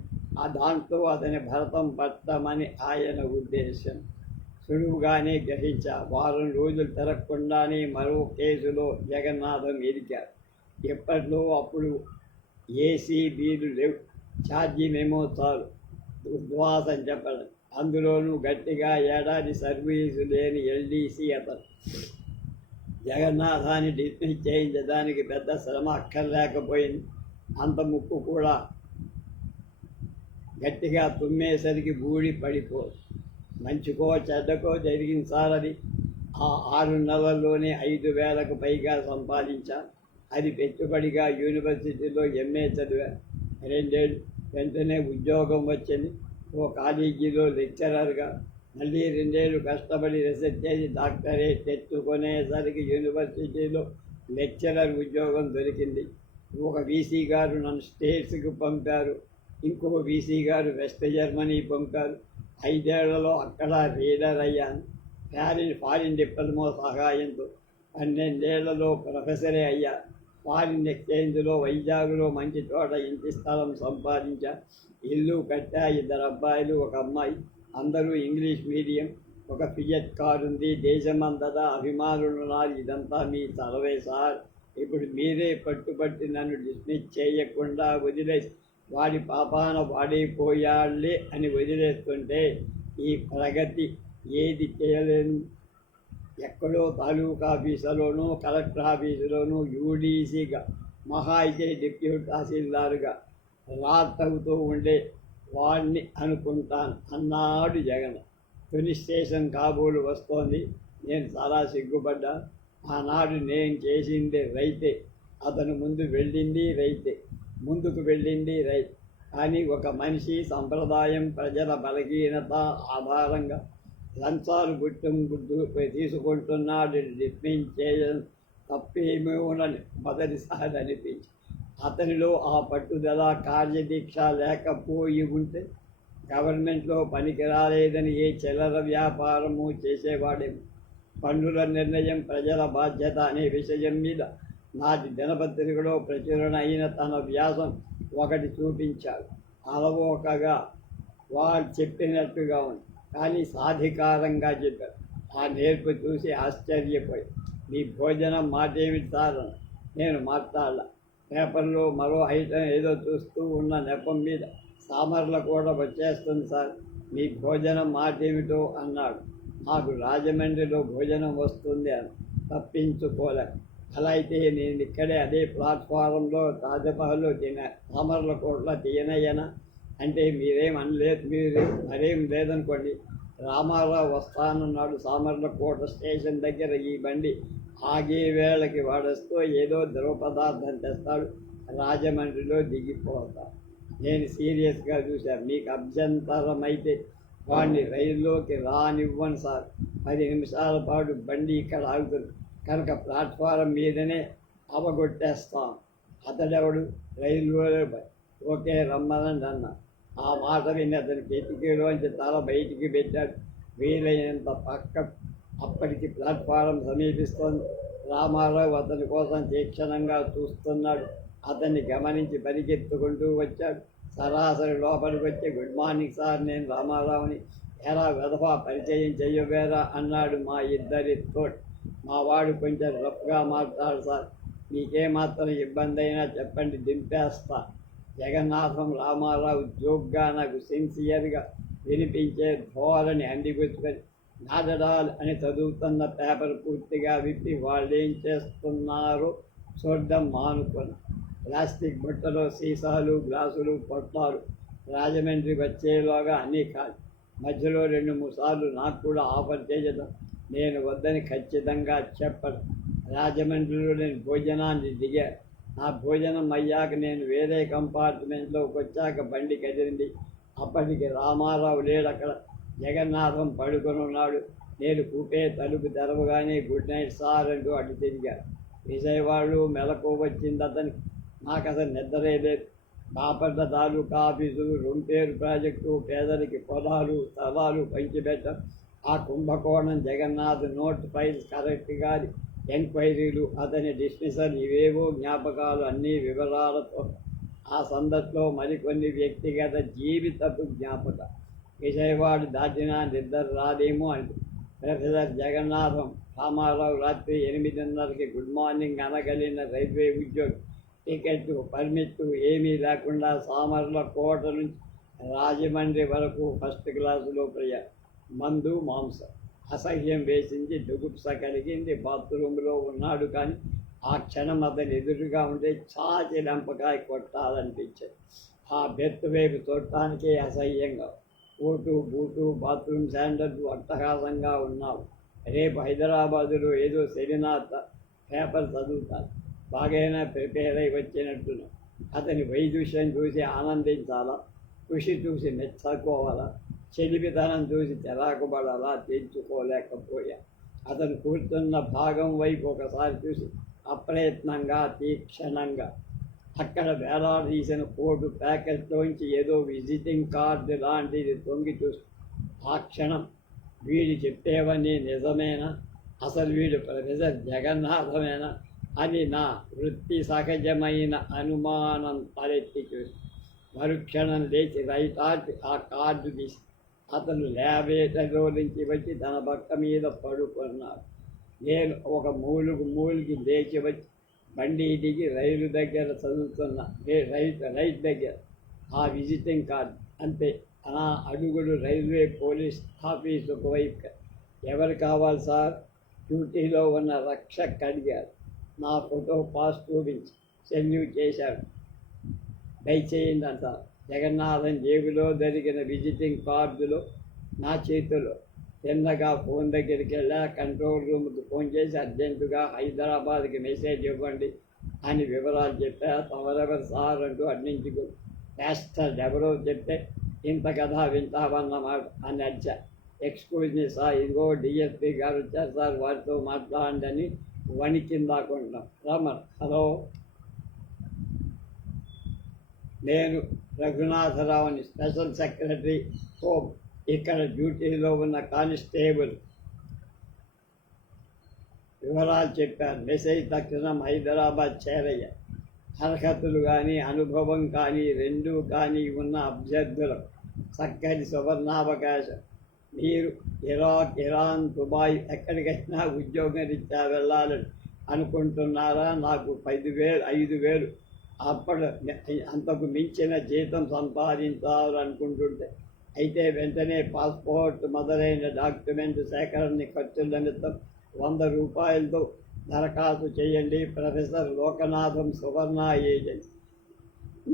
దాంట్లో అతని భరతం పట్టమని ఆయన ఉద్దేశం. సులువుగానే గ్రహించా. వారం రోజులు తిరగకుండానే మరో కేసులో జగన్నాథం ఇరికారు. ఎప్పట్లో అప్పుడు ఏసీబీలు లేవు. ఛార్జీ మెమో చాలు ఉద్వాసం చెప్పడం. అందులోనూ గట్టిగా ఏడాది సర్వీసు లేని ఎల్డీసీ అతను. జగన్నాథాన్ని డిస్మిస్ చేయించడానికి పెద్ద శ్రమ అక్కర్లేకపోయింది. అంత ముక్కు కూడా గట్టిగా తుమ్మేసరికి బూడి పడిపోదు. మంచికో చెడ్డకో జరిగింది సార్. అది ఆ 6 నెలల్లోనే 5,000కు పైగా సంపాదించాను. అది పెట్టుబడిగా యూనివర్సిటీలో ఎంఏ చదివాను. 2 ఏళ్ళు వెంటనే ఉద్యోగం వచ్చింది. ఓ కాలేజీలో లెక్చరర్గా. మళ్ళీ 2 ఏళ్ళు కష్టపడి రీసెర్చ్ చేసి డాక్టరేట్ తెచ్చుకునేసరికి యూనివర్సిటీలో లెక్చరర్ ఉద్యోగం దొరికింది. ఒక వీసీ గారు నన్ను స్టేట్స్కి పంపారు. ఇంకో వీసీ గారు వెస్ట్ జర్మనీ పంపారు. 5 ఏళ్లలో అక్కడ రీడర్ అయ్యాను. ఫారిన్ డిప్లొమా సహాయంతో 12 ఏళ్లలో ప్రొఫెసరే అయ్యా. ఫారిన్ ఎక్స్చేంజ్లో వైజాగ్లో మంచి చోట ఇంటి స్థలం సంపాదించా. ఇల్లు కట్టా. 2 అబ్బాయిలు 1 అమ్మాయి. అందరూ ఇంగ్లీష్ మీడియం. ఒక ఫియట్ కారు ఉంది. దేశమంతటా అభిమానులున్నారు. ఇదంతా మీ చలవే సార్. ఇప్పుడు మీరే పట్టుబట్టి నన్ను డిస్మిస్ చేయకుండా వదిలేసి వాడి పాపాన వాడైపోయాళ్లే అని వదిలేస్తుంటే ఈ ప్రగతి ఏది చేయలేను. ఎక్కడో తాలూకా ఆఫీసులోనూ కలెక్టర్ ఆఫీసులోనూ యూడీసీగా, మహా అయితే డిప్యూటీ తహసీల్దారుగా రాట్ అవుతూ ఉండే వాడిని అనుకుంటాను అన్నాడు జగన్. తొలి స్టేషన్ కాబోలు వస్తోంది. నేను చాలా సిగ్గుపడ్డా. ఆనాడు నేను చేసింది రైతే. అతను ముందుకు వెళ్ళింది రైట్. కానీ ఒక మనిషి సంప్రదాయం, ప్రజల బలహీనత ఆధారంగా లంచాలు గుర్తు తీసుకుంటున్నాడు. డిస్మిస్ చేయడం తప్పేమోనని మొదటిసారి అనిపించి అతనిలో ఆ పట్టుదల, కార్యదీక్ష లేకపోయి ఉంటే గవర్నమెంట్లో పనికి రాలేదని ఏ చిల్లర వ్యాపారము చేసేవాడేమో. పన్నుల నిర్ణయం ప్రజల బాధ్యత అనే విషయం మీద నాటి దినపత్రికలో ప్రచురణ అయిన తన వ్యాసం ఒకటి చూపించాడు. అలవోకగా వాడు చెప్పినట్టుగా ఉంది, కానీ సాధికారంగా చెప్పారు. ఆ నేర్పు చూసి ఆశ్చర్యపోయి, మీ భోజనం మాటేమిటి సార్ అని నేను మాట్లాడాల. పేపర్లో మరో ఐటెం ఏదో చూస్తూ ఉన్న నెపం మీద సామర్ల కూడా వచ్చేస్తుంది సార్, మీ భోజనం మాటేమిటో అన్నాడు. నాకు రాజమండ్రిలో భోజనం వస్తుంది అని తప్పించుకోలే. అలా అయితే నేను ఇక్కడే అదే ప్లాట్ఫారంలో తాజమహల్లో సామర్ల కోట్ల తినయ్యనా అంటే మీరేం అనలేదు, మీరు మరేం లేదనుకోండి. రామారావు వస్తానన్నాడు సామర్ల కోట స్టేషన్ దగ్గర. ఈ బండి ఆగే వేళకి వాడొస్తూ ఏదో ద్రవ పదార్థం తెస్తాడు, రాజమండ్రిలో దిగిపోతా. నేను సీరియస్గా చూశాను. మీకు అభ్యంతరం అయితే వాడిని రైల్లోకి రానివ్వను సార్. 10 నిమిషాల పాటు బండి ఇక్కడ ఆగుతుంది కనుక ప్లాట్ఫారం మీదనే అవగొట్టేస్తాం. అతడెవడు? రైల్వే ఓకే రమ్మనండి అన్న. ఆ మాట విని అతని కిటికీలోంచి తల బయటికి పెట్టాడు. వీలైనంత పక్క. అప్పటికి ప్లాట్ఫారం సమీపిస్తోంది. రామారావు అతని కోసం తీక్షణంగా చూస్తున్నాడు. అతన్ని గమనించి పరిగెత్తుకుంటూ వచ్చాడు. సరాసరి లోపలికి వచ్చి, గుడ్ మార్నింగ్ సార్, నేను రామారావుని. ఎలా వెధవా పరిచయం చెయ్యవేరా అన్నాడు మా ఇద్దరి తోటి. మా వాడు కొంచెం రఫ్గా మాట్లాడు సార్, మీకేమాత్రం ఇబ్బంది అయినా చెప్పండి, దింపేస్తా. జగన్నాథం రామారావు జోక్గా నాకు సిన్సియర్గా వినిపించే ధోరణి అందిపుచ్చుకొని నాదడాల్ అని చదువుతున్న పేపర్ పూర్తిగా విప్పి వాళ్ళేం చేస్తున్నారో చూడడం మానుకొని, ప్లాస్టిక్ బుట్టలో సీసాలు, గ్లాసులు, పొట్లాలు రాజమండ్రి వచ్చేలోగా అన్నీ కాదు. మధ్యలో 2-3 సార్లు నాకు కూడా ఆఫర్ చేయడం నేను వద్దని ఖచ్చితంగా చెప్పను. రాజమండ్రిలో నేను భోజనాన్ని దిగా. నా భోజనం అయ్యాక నేను వేరే కంపార్ట్మెంట్లోకి వచ్చాక బండి కదిలింది. అప్పటికి రామారావు లేడు అక్కడ. జగన్నాథం పడుకొని ఉన్నాడు. నేను కూపే తలుపు తెరవగానే గుడ్ నైట్ సార్ అంటూ అటు తిరిగాడు. విజయవాడలో మెలకు వచ్చింది అతనికి. నాకు అసలు నిద్రే లేదు. బాపట్ల తాలూకా ఆఫీసులు, రొంపేరు ప్రాజెక్టు, పేదలకి పొలాలు, స్థలాలు పంచిపెట్టడం, ఆ కుంభకోణం, జగన్నాథ్ నోట్ ఫైల్స్ కరెక్ట్గా ఎంక్వైరీలు, అతని డిస్మిసల్, ఇవేవో జ్ఞాపకాలు, అన్ని వివరాలతో. ఆ సందర్భంలో మరికొన్ని వ్యక్తిగత జీవితపు జ్ఞాపకం. విజయవాడ దాటినా నిద్ర రాదేమో అంది. ప్రొఫెసర్ జగన్నాథం రామారావు రాత్రి 8:30కి గుడ్ మార్నింగ్ అనగలిగిన రైల్వే ఉద్యోగి. టికెట్టు, పర్మిట్టు ఏమీ లేకుండా సామర్ల కోట నుంచి రాజమండ్రి వరకు ఫస్ట్ క్లాసులో ప్రయాణం. మందు, మాంసం. అసహ్యం వేసింది, దుగుప్స కలిగింది. బాత్రూంలో ఉన్నాడు, కానీ ఆ క్షణం అతని ఎదురుగా ఉంటే చాచి లంపకాయ కొట్టాలనిపించేది. ఆ బెర్త్ వైపు చూడటానికే అసహ్యంగా. కోటు, బూటు, బాత్రూమ్ శాండల్స్ అట్టహాసంగా ఉన్నావు. రేపు హైదరాబాదులో ఏదో సెమినార్ పేపర్ చదువుతాను. బాగైనా ప్రిపేర్ అయి వచ్చినట్టును. అతని వైదుష్యం చూసి ఆనందించాలా, కృషి చూసి మెచ్చుకోవాలా, చెలిపితనం చూసి చిరాకుపడాలా తెచ్చుకోలేకపోయా. అతను కూర్చున్న భాగం వైపు ఒకసారి చూసి అప్రయత్నంగా, తీక్షణంగా అక్కడ వేలాడదీసిన కోటు ప్యాకెట్లోంచి ఏదో విజిటింగ్ కార్డు లాంటిది తొంగి చూసి, ఆ క్షణం వీడు చెప్పేవన్నీ నిజమేనా, అసలు వీడు ప్రొఫెసర్ జగన్నాథమేనా అని నా వృత్తి సహజమైన అనుమానం తలెత్తి చూసి మరుక్షణం లేచి రైటార్చి ఆ కార్డు తీసి అతను ల్యాబేటరీలో నుంచి వచ్చి తన పక్క మీద పడుకున్నాడు. నేను ఒక మూలుకి లేచి వచ్చి బండి దిగి రైలు దగ్గర చదువుతున్నా. రైట్ దగ్గర ఆ విజిటింగ్ కార్డు. అంతే. నా అడుగులు రైల్వే పోలీస్ ఆఫీసు ఒకవైపు. ఎవరు కావాలి సార్? డ్యూటీలో ఉన్న రక్షక్ అడిగారు. నా ఫోటో పాస్ చూపించి సెల్యూట్ చేశాడు. దయచేయండి అంట. జగన్నాథన్ జేబులో దొరికిన విజిటింగ్ కార్డులో నా చేతిలో. చిన్నగా ఫోన్ దగ్గరికి వెళ్ళా. కంట్రోల్ రూమ్కి ఫోన్ చేసి అర్జెంటుగా హైదరాబాద్కి మెసేజ్ ఇవ్వండి అని వివరాలు చెప్పా. తమరెవరు సార్ అంటూ అడ్నించుకు మాస్టర్ ఎవరో చెప్తే ఇంత కథ వింటామన్నమాట అని అడిచా. ఎక్స్క్యూజ్ మీ సార్, ఇదిగో డిఎస్పీ గారు వచ్చారు సార్, వారితో మాట్లాడండి అని వణికిందాకుంటున్నాం. రమణ్, హలో, నేను రఘునాథరావుని, స్పెషల్ సెక్రటరీ హోమ్. ఇక్కడ డ్యూటీలో ఉన్న కానిస్టేబుల్ వివరాలు చెప్పారు. మెసేజ్ తక్షణం హైదరాబాద్ చేరయ్య. అర్హతలు కానీ అనుభవం కానీ రెండూ కానీ ఉన్న అభ్యర్థులకు చక్కటి సువర్ణావకాశం. మీరు ఇరాక్, ఇరాన్, దుబాయ్ ఎక్కడికైనా ఉద్యోగం రీత్యా వెళ్ళాలని అనుకుంటున్నారా? నాకు 5,000 అంతకు మించిన జీతం సంపాదించాలనుకుంటుంటే అయితే వెంటనే పాస్పోర్ట్ మొదలైన డాక్యుమెంట్ సేకరణ ఖర్చుల నిమిత్తం 100 రూపాయలతో దరఖాస్తు చేయండి. ప్రొఫెసర్ లోకనాథం, సువర్ణ ఏజెన్సీ,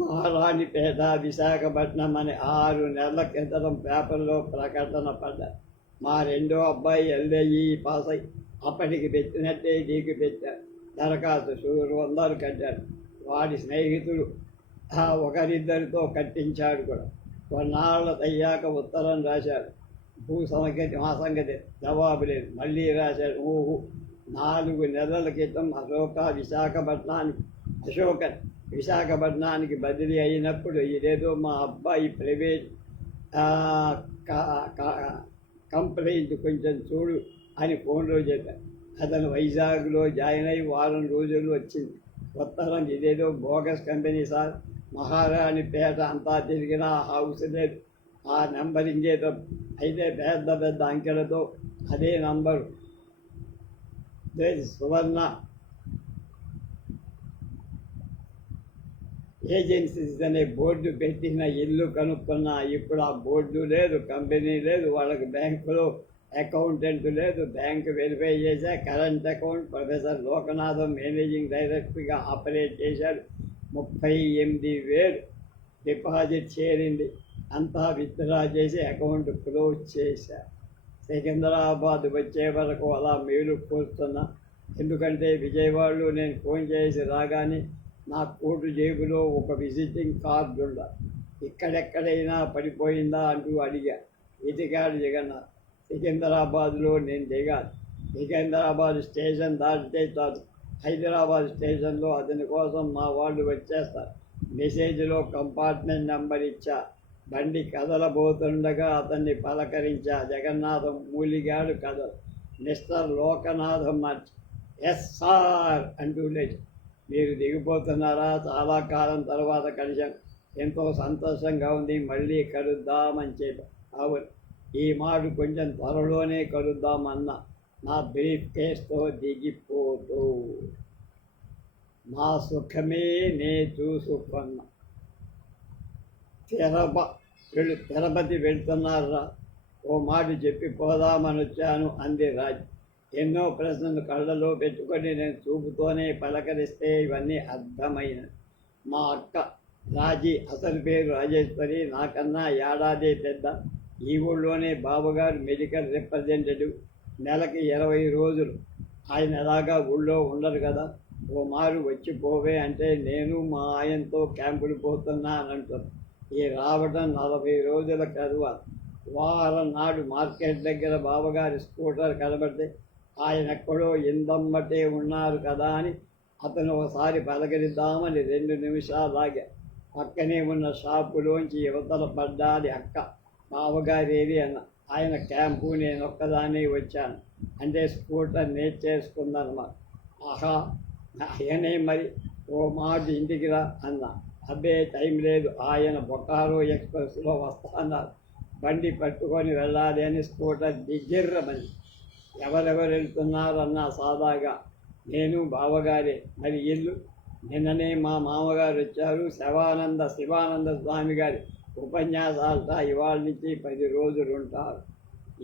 మహారాణిపేట, విశాఖపట్నం అని 6 నెలల క్రితం పేపర్లో ప్రకటన పడ్డారు. మా రెండో అబ్బాయి LAE పాస్ అయి అప్పటికి పెట్టినట్టే నీకు పెట్టారు. దరఖాస్తు షూరు 100 కట్టాడు. వాడి స్నేహితుడు ఒకరిద్దరితో కట్టించాడు కూడా. కొన్నాళ్ళు అయ్యాక ఉత్తరం రాశాడు. మా సంగతి జవాబు లేదు. మళ్ళీ రాశాడు. 4 నెలల క్రితం విశాఖపట్నానికి బదిలీ అయినప్పుడు ఇదేదో మా అబ్బాయి ప్రైవేట్ కంప్లైంట్ కొంచెం చూడు అని ఫోన్లో చెప్పాను. అతను వైజాగ్లో జాయిన్ అయ్యి వారం రోజులు వచ్చింది. ఉత్తరం ఇదేదో బోగస్ కంపెనీ సార్, మహారాణిపేట అంతా తిరిగినా హౌస్ లేదు, ఆ నెంబర్ ఇంకేదో అయితే పెద్ద అంకెలతో అదే నంబరు సువర్ణ ఏజెన్సీస్ అనే బోర్డు పెట్టిన ఇల్లు కనుక్కున్నా. ఇప్పుడు ఆ బోర్డు లేదు, కంపెనీ లేదు, వాళ్ళకి బ్యాంకులో అకౌంటెంట్ లేదు. బ్యాంకు వెరిఫై చేశా, current account professor Lokanatham managing డైరెక్టర్గా ఆపరేట్ చేశాడు. 38,000 డిపాజిట్ చేరింది. అంతా విత్డ్రా చేసి అకౌంట్ క్లోజ్ చేశారు. సికింద్రాబాద్ వచ్చే వరకు అలా మేలు కూర్చున్నా. ఎందుకంటే విజయవాడలో నేను ఫోన్ చేసి రాగానే నా కోటు జేబులో ఒక విజిటింగ్ కార్డు ఉండాలి. ఇక్కడెక్కడైనా పడిపోయిందా అంటూ అడిగా. వెతికాడు జగన్నాథ్. సికింద్రాబాద్లో నేను దిగాలి. సికింద్రాబాద్ స్టేషన్ దాటితే చాలు హైదరాబాద్ స్టేషన్లో అతని కోసం మా వాళ్ళు వచ్చేస్తారు. మెసేజ్లో కంపార్ట్మెంట్ నెంబర్ ఇచ్చా. బండి కదలబోతుండగా అతన్ని పలకరించా. జగన్నాథం మూలిగాడు కదలు. మిస్టర్ లోకనాథం మార్చి ఎస్ సార్ అంటూ లేచి, మీరు దిగిపోతున్నారా? చాలా కాలం తర్వాత కలిశాం, ఎంతో సంతోషంగా ఉంది, మళ్ళీ కలుద్దామని చెప్పాను. అవును, ఈ మాట కొంచెం త్వరలోనే కలుద్దామన్నా నా బ్రీఫ్ కేసుతో దిగిపోతూ. నా సుఖమే నే చూసుకున్నా. తిరుపతి వెళ్తున్నారా? ఓ మాట చెప్పి పోదామని వచ్చాను అంది రాజు. ఎన్నో ప్రశ్నలు కళ్ళలో పెట్టుకొని నేను చూపుతోనే పలకరిస్తే ఇవన్నీ అర్థమైనవి. మా అక్క రాజీ, అసలు పేరు రాజేశ్వరి, నాకన్నా ఏడాది పెద్ద. ఈ ఊళ్ళోనే బాబుగారు మెడికల్ రిప్రజెంటేటివ్. నెలకి 20 రోజులు. ఆయన ఎలాగా ఊళ్ళో ఉండరు కదా. ఓ మారు వచ్చి పోవే అంటే నేను మా ఆయనతో క్యాంపులు పోతున్నా అని అంటారు. ఈ రావడం 40 రోజుల తర్వాత వారం నాడు మార్కెట్ దగ్గర బాబుగారి స్కూటర్ కనబడితే ఆయన ఎక్కడో ఇందమ్మటే ఉన్నారు కదా అని అతను ఒకసారి పలకరిద్దామని 2 నిమిషాలు ఆగా. పక్కనే ఉన్న షాపులోంచి యువతల పడ్డాది అక్క. బావగారేది అన్న. ఆయన క్యాంపు, నేను ఒక్కదానే వచ్చాను అంటే స్కూటర్ నేర్చేసుకుందన్నమాట. ఆహా, ఆయనే మరి, ఓ మాట ఇంటికి రా అన్న. అబ్బే టైం లేదు, ఆయన బొకారో ఎక్స్ప్రెస్లో వస్తాన్నారు, బండి పట్టుకొని వెళ్ళాలి అని స్కూటర్ దిగిర్రమని. ఎవరెవరు వెళ్తున్నారు అన్నా సాదాగా. నేను బావగారే. మరి ఇల్లు? నిన్ననే మా మామగారు వచ్చారు. శివానంద స్వామి గారి ఉపన్యాసాలతో ఇవాళ నుంచి 10 రోజులు ఉంటారు.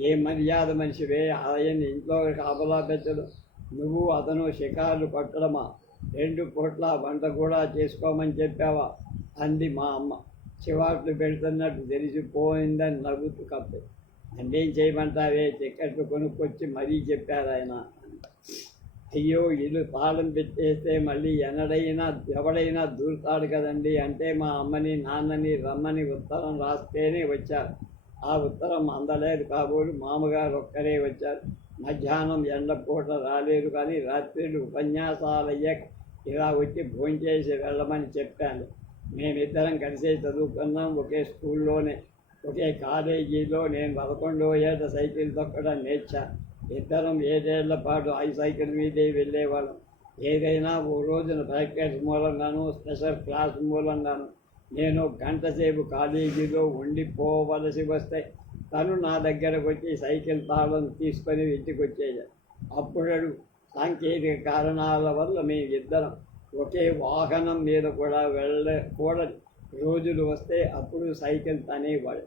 ఏ మర్యాద మనిషివే, ఆయన ఇంట్లో కాపలా పెట్టడు. నువ్వు అతను షికార్లు కొట్టడమా? 2 పూట్ల వంట కూడా చేసుకోమని చెప్పావా అంది మా అమ్మ. చివాట్లు పెడుతున్నట్టు తెలిసిపోయిందని నవ్వుతూ కప్పే. అన్నేం చేయమంటావే, టికెట్లు కొనుక్కొచ్చి మరీ చెప్పారు ఆయన. అయ్యో, ఇల్లు తాళం పెట్టేస్తే మళ్ళీ ఎవడైనా దూరుతాడు కదండి అంటే మా అమ్మని నాన్నని రమ్మని ఉత్తరం రాస్తేనే వచ్చారు. ఆ ఉత్తరం అందలేదు కాబోలు మామగారు ఒక్కరే వచ్చారు. మధ్యాహ్నం ఎండపూట రాలేదు, కానీ రాత్రిళ్ళు ఉపన్యాసాలయ్యాక ఇలా వచ్చి భోంచేసి వెళ్ళమని చెప్పాను. మేమిద్దరం కలిసే చదువుకున్నాం, ఒకే స్కూల్లోనే, ఒకే కాలేజీలో. నేను 11వ ఏట సైకిల్ తొక్కడం నేర్చా. ఇద్దరం 7 ఏళ్ల పాటు ఆ సైకిల్ మీదే వెళ్ళేవాళ్ళం. ఏదైనా ఓ రోజున ప్రాక్టీస్ మూలంగాను, స్పెషల్ క్లాస్ మూలంగాను నేను గంట సేపు కాలేజీలో ఉండిపోవలసి వస్తే తను నా దగ్గరకు వచ్చి సైకిల్ తాళం తీసుకొని ఇంటికి వచ్చేది. అప్పుడు సాంకేతిక కారణాల వల్ల మేమిద్దరం ఒకే వాహనం మీద కూడా వెళ్ళకూడని రోజులు వస్తే అప్పుడు సైకిల్ తనేవాడు.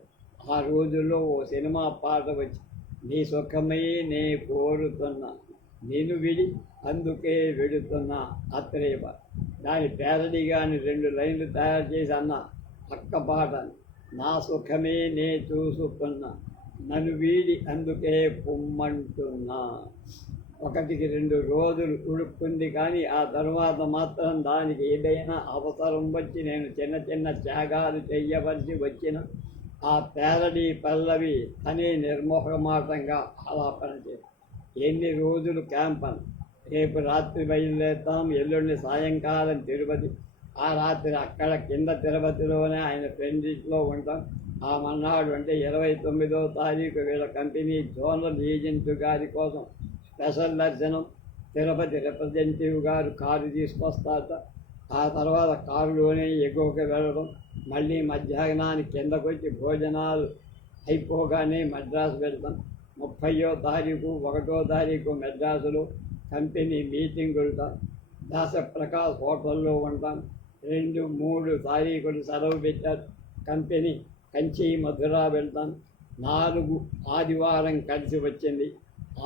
ఆ రోజుల్లో ఓ సినిమా పాట వచ్చి, నీ సుఖమే నే కోరుతున్నా, నేను విడి అందుకే వెడుతున్నా అత్రేవ. దాని పేరడిగాని 2 లైన్లు తయారు చేసి అన్న పక్క పాట, నా సుఖమే నే చూసుకున్నా, నన్ను వీడి అందుకే పొమ్మంటున్నా. 1-2 రోజులు ఉడుక్కుంది, కానీ ఆ తర్వాత మాత్రం దానికి ఏదైనా అవసరం వచ్చి నేను చిన్న చిన్న త్యాగాలు చెయ్యవలసి వచ్చిన ఆ పేరడి పల్లవి తనే నిర్మోహమాటంగా ఆలాపన చేసి, ఎన్ని రోజులు క్యాంపన్, రేపు రాత్రి బయలుదేరుతాం, ఎల్లుండి సాయంకాలం తిరుపతి, ఆ రాత్రి అక్కడ కింద తిరుపతిలోనే ఆయన ఫ్రెండ్ ఇంట్లో ఉంటాం. ఆ మన్నాడు అంటే 29వ తారీఖు వీళ్ళ కంపెనీ జోనల్ ఏజెంట్ గారి కోసం స్పెషల్ దర్శనం. తిరుపతి రిప్రజెంటేటివ్ గారు కారు తీసుకొస్తారట. ఆ తర్వాత కారులోనే ఎగువకి వెళ్ళడం, మళ్ళీ మధ్యాహ్నానికి కిందకు వచ్చి భోజనాలు అయిపోగానే మద్రాసు వెళ్తాం. 30వ తారీఖు 1వ తారీఖు మద్రాసులో కంపెనీ మీటింగ్ వెళ్తాం. దాసప్రకాష్ హోటల్లో ఉంటాం. 2, 3 తారీఖులు సెలవు పెట్టారు. కంపెనీ కంచి మధుర వెళ్తాం. 4 ఆదివారం కలిసి వచ్చింది.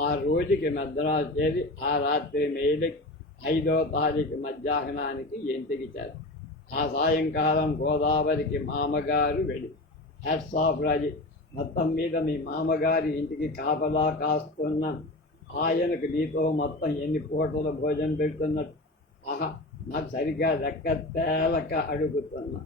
ఆ రోజుకి మద్రాసు చేరి ఆ రాత్రి మేలుకి 5వ తారీఖు మధ్యాహ్నానికి ఇంటికి చేరు. ఆ సాయంకాలం గోదావరికి మామగారు వెళ్ళి, హ్యాట్స్ ఆఫ్ రాజీ, మొత్తం మీద మీ మామగారి ఇంటికి కాపలా కాస్తున్నాను, ఆయనకు నీతో మొత్తం ఎన్ని పూటల భోజనం పెడుతున్నట్టు. ఆహా, నాకు సరిగ్గా లెక్క తేలక అడుగుతున్నా.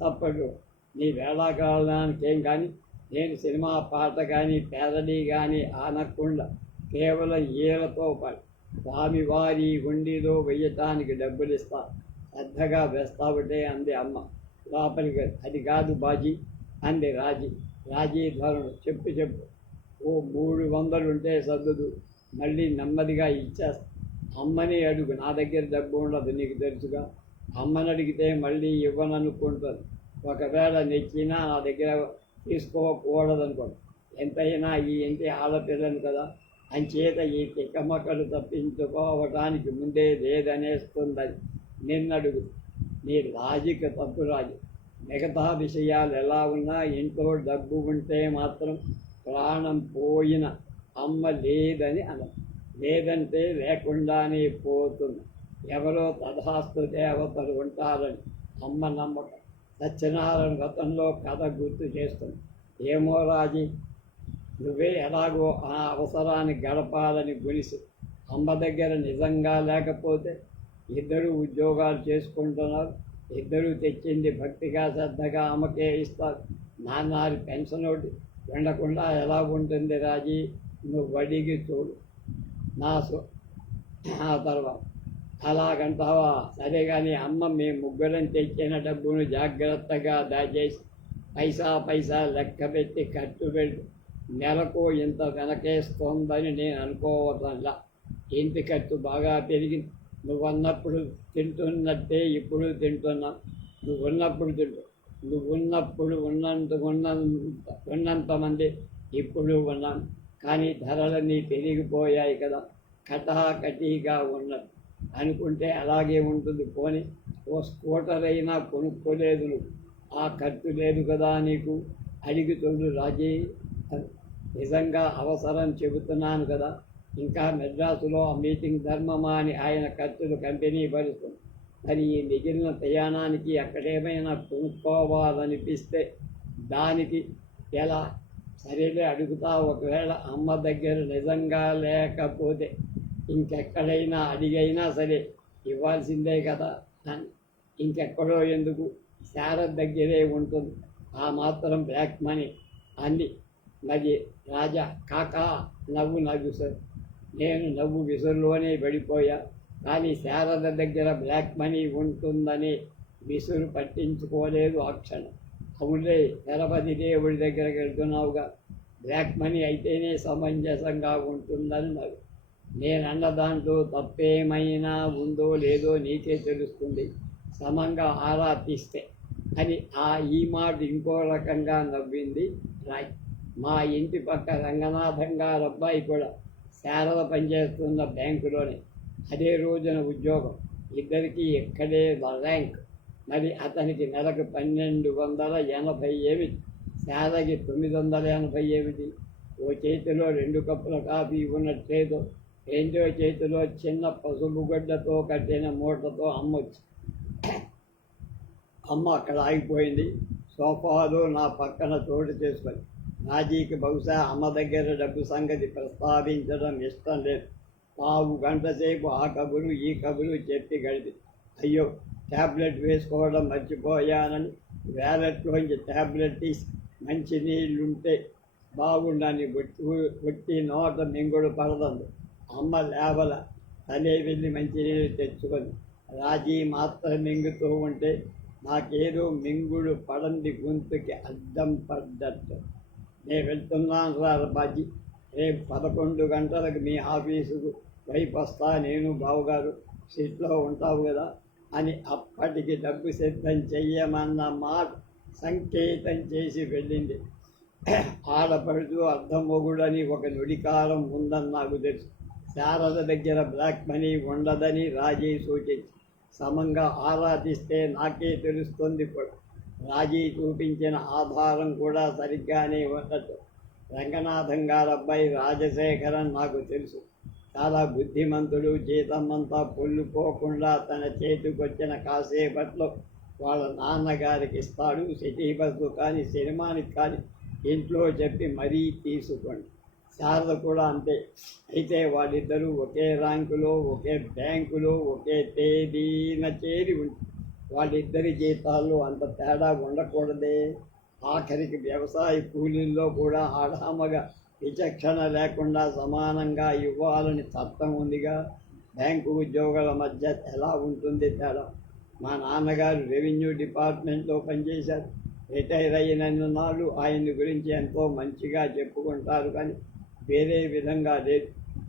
తప్పదు, నీ వేళాకాలానికి ఏం కానీ నేను సినిమా పాట కానీ పేరడీ కానీ అనకుండా కేవలం ఈలతో పాటు స్వామివారి హుండీలో వెయ్యటానికి డబ్బులు ఇస్తా, శ్రద్ధగా వేస్తావుటే అంది అమ్మ. లోపలికి, అది కాదు బాజీ అంది రాజీ ధరుడు. చెప్పు, ఓ 300 ఉంటే సర్దుదు, మళ్ళీ నెమ్మదిగా ఇచ్చేస్తా. అమ్మని అడుగు, నా దగ్గర డబ్బు ఉండదు, నీకు తెలుసుగా. అమ్మని అడిగితే మళ్ళీ ఇవ్వననుకుంటుంది. ఒకవేళ నెచ్చినా నా దగ్గర తీసుకోకూడదనుకోండి. ఎంతైనా ఈ ఇంటి ఆడపిల్లను కదా, అంచేత ఈ తిక్కమక్కలు తప్పించుకోవటానికి ముందే లేదనేస్తుందని నిన్నడుగు. నీ లాజిక్ తప్పు రాజు. మిగతా విషయాలు ఎలా ఉన్నా ఇంట్లో డబ్బు ఉంటే మాత్రం ప్రాణం పోయిన అమ్మ లేదని అన, లేదంటే లేకుండానే పోతుంది. ఎవరో తథాస్తు దేవతలు ఉంటారని అమ్మ నమ్మకం. సత్యనారాయణ వ్రతంలో కథ గుర్తు చేస్తుంది. ఏమో రాజీ, నువ్వే ఎలాగో ఆ అవసరాన్ని గడపాలని గునిసి, అమ్మ దగ్గర నిజంగా లేకపోతే 2 ఉద్యోగాలు చేసుకుంటున్నారు, 2 తెచ్చింది భక్తిగా శ్రద్ధగా అమ్మకే ఇస్తారు. నాన్నగారి పెన్షన్ ఒకటి ఉండకుండా ఎలా ఉంటుంది రాజీ, నువ్వు అడిగి చూడు. ఆ తర్వాత అలాగంటావా, సరే కానీ అమ్మ మేము ముగ్గురం తెచ్చిన డబ్బును జాగ్రత్తగా దాచేసి పైసా లెక్క పెట్టి ఖర్చు పెట్టు. నెలకు ఇంత వెనకేస్తోందని నేను అనుకోవటంలా. ఇంటి ఖర్చు బాగా పెరిగింది. నువ్వన్నప్పుడు తింటున్నట్టే ఇప్పుడు తింటున్నా. నువ్వున్నప్పుడు ఉన్నంతమంది ఇప్పుడు ఉన్నాను. కానీ ధరలన్నీ పెరిగిపోయాయి కదా, కటాకటీగా ఉన్నది. అనుకుంటే అలాగే ఉంటుంది. పోనీ ఓ స్కూటర్ అయినా కొనుక్కోలేదు నువ్వు, ఆ ఖర్చు లేదు కదా నీకు. అడిగి చూడు రాజీ, నిజంగా అవసరం చెబుతున్నాను కదా. ఇంకా మెడ్రాసులో ఆ మీటింగ్ ధర్మమా అని ఆయన ఖర్చులు కంపెనీ భరిస్తుంది. మరి ఈ మిగిలిన ప్రయాణానికి ఎక్కడేమైనా కొనుక్కోవాలనిపిస్తే దానికి ఎలా? సరేలే అడుగుతా. ఒకవేళ అమ్మ దగ్గర నిజంగా లేకపోతే ఇంకెక్కడైనా అడిగైనా సరే ఇవ్వాల్సిందే కదా అని. ఇంకెక్కడో ఎందుకు, శారద దగ్గరే ఉంటుంది, ఆ మాత్రం బ్లాక్ మనీ అంది. మరి రాజా కాకా నవ్వు సార్. నేను నవ్వు విసురులోనే పడిపోయా. కానీ శారద దగ్గర బ్లాక్ మనీ ఉంటుందని విసురు పట్టించుకోలేదు ఆ క్షణం. అవునులే, తిరుపతి దేవుడి దగ్గరికి వెళ్తున్నావుగా, బ్లాక్ మనీ అయితేనే సమంజసంగా ఉంటుందని మరి నేనన్న దాంట్లో తప్పేమైనా ఉందో లేదో నీకే తెలుస్తుంది సమంగా ఆరా తీస్తే అని ఈ మాట ఇంకో రకంగా నవ్వింది రాయ్. మా ఇంటి పక్క రంగనాథం గారు అబ్బాయి కూడా శారద పనిచేస్తున్న బ్యాంకులోనే అదే రోజున ఉద్యోగం. ఇద్దరికీ ఎక్కడే ర్యాంక్. మరి అతనికి నెలకు 1280. శారదకి 980. ఓ చేతిలో 2 కప్పుల కాఫీ ఉన్నట్లేదో రెండో చేతిలో చిన్న పసుపు గడ్డతో కట్టిన మూటతో అమ్మొచ్చు. అమ్మ అక్కడ ఆగిపోయింది. సోఫాలో నా పక్కన చోటు చేసుకొని. రాజీకి బహుశా అమ్మ దగ్గర డబ్బు సంగతి ప్రస్తావించడం ఇష్టం లేదు. 1/2 గంట సేపు ఆ కబురు ఈ కబురు చెప్పి గడిపి అయ్యో ట్యాబ్లెట్ వేసుకోవడం మర్చిపోయానని వ్యాలెట్లోంచి ట్యాబ్లెట్ తీసి మంచినీళ్ళుంటే బాగుండని ఒట్టి నోట మింగుడు పడదందు. అమ్మ లేవల తనే వెళ్ళి మంచినీళ్ళు తెచ్చుకొని రాజీ మాత్రం మింగుతూ ఉంటే నాకేదో మింగుడు పడంది గొంతుకి అడ్డం పడ్డట్టు. నేను వెళ్తున్నాను రా బాజీ, రేపు 11 గంటలకు మీ ఆఫీసుకు వైపు వస్తా, నేను బావగారు సీట్లో ఉంటావు కదా అని అప్పటికి డబ్బు సిద్ధం చెయ్యమన్న మాట సంకేతం చేసి వెళ్ళింది. ఆడపడుతూ అర్ధమొగుడని ఒక నుడికారం ఉందని నాకు తెలుసు. శారద దగ్గర బ్లాక్ మనీ ఉండదని రాజీ సూచించి సమంగా ఆరాధిస్తే నాకే తెలుస్తుంది కూడా. రాజీ చూపించిన ఆధారం కూడా సరిగ్గానే ఉన్నట్టు. రంగనాథం గారబ్బాయి రాజశేఖరన్ నాకు తెలుసు. చాలా బుద్ధిమంతుడు. జీతమంతా పొల్లుపోకుండా తన చేతికొచ్చిన కాసేపట్లో వాళ్ళ నాన్నగారికి ఇస్తాడు. సిటీ బస్సు కానీ సినిమానికి కానీ ఇంట్లో చెప్పి మరీ తీసుకోండి. శారద కూడా అంతే. అయితే వాళ్ళిద్దరూ ఒకే ర్యాంకులో ఒకే బ్యాంకులో ఒకే తేదీన చేరి ఉంటుంది. వాళ్ళిద్దరి జీతాల్లో అంత తేడా ఉండకూడదే. ఆఖరికి వ్యవసాయ కూలీల్లో కూడా ఆడామగా విచక్షణ లేకుండా సమానంగా ఇవ్వాలని చట్టం ఉందిగా. బ్యాంకు ఉద్యోగుల మధ్య ఎలా ఉంటుంది తేడా? మా నాన్నగారు రెవెన్యూ డిపార్ట్మెంట్లో పనిచేశారు. రిటైర్ అయిన నాళ్ళు ఆయన గురించి ఎంతో మంచిగా చెప్పుకుంటారు, కానీ వేరే విధంగా లేదు.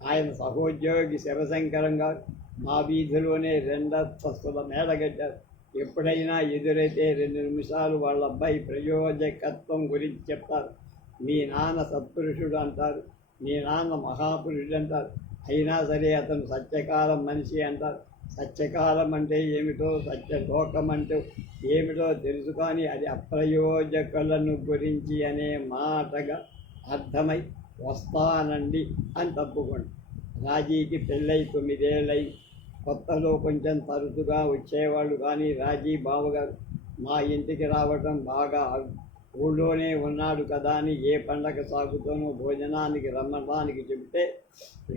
ఆయన సహోద్యోగి శివశంకరం గారు మా వీధిలోనే 2 అంతస్తుల మేడ కట్టారు. ఎప్పుడైనా ఎదురైతే 2 నిమిషాలు వాళ్ళ అబ్బాయి ప్రయోజకత్వం గురించి చెప్తారు. మీ నాన్న సత్పురుషుడు అంటారు, మీ నాన్న మహాపురుషుడు అంటారు. అయినా సరే అతను సత్యకాలం మనిషి అంటారు. సత్యకాలం అంటే ఏమిటో, సత్యలోకం అంటే ఏమిటో తెలుసు, కానీ అది అప్రయోజకులను గురించి అనే మాటగా అర్థమై వస్తానండి అని తప్పుకోండి. రాజీకి పెళ్ళై 9 ఏళ్ళై. కొత్తలో కొంచెం తరచుగా వచ్చేవాళ్ళు, కానీ రాజీ బావగారు మా ఇంటికి రావటం బాగా ఊళ్ళోనే ఉన్నాడు కదా అని ఏ పండగ సాగుతోనో భోజనానికి రమ్మడానికి చెబితే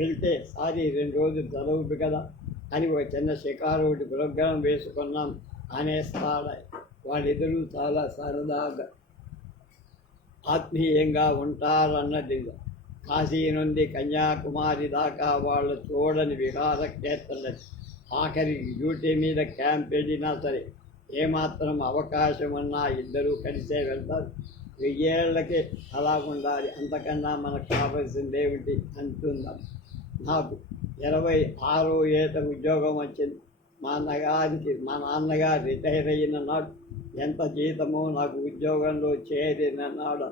వెళ్తే సారీ 2 రోజులు సెలవు కదా అని ఒక చిన్న షికారు ఒకటి ప్రోగ్రాం వేసుకున్నాం అనేస్తాడు. వాళ్ళిద్దరూ చాలా సరదాగా ఆత్మీయంగా ఉంటారన్నది. కాశీ నుండి కన్యాకుమారి దాకా వాళ్ళు చూడని విహారక్షేత్రం. ఆఖరికి డ్యూటీ మీద క్యాంప్ వెళ్ళినా సరే ఏమాత్రం అవకాశం ఉన్నా ఇద్దరూ కలిసే వెళ్తారు. 1000 ఏళ్లకే అలా ఉండాలి, అంతకన్నా మనకు కావాల్సిందేమిటి అంటున్నాం. నాకు 26వ ఏట ఉద్యోగం వచ్చింది. మా నాన్నగారు రిటైర్ అయిన నాడు ఎంత జీతమో నాకు ఉద్యోగంలో చేరిన నాడు.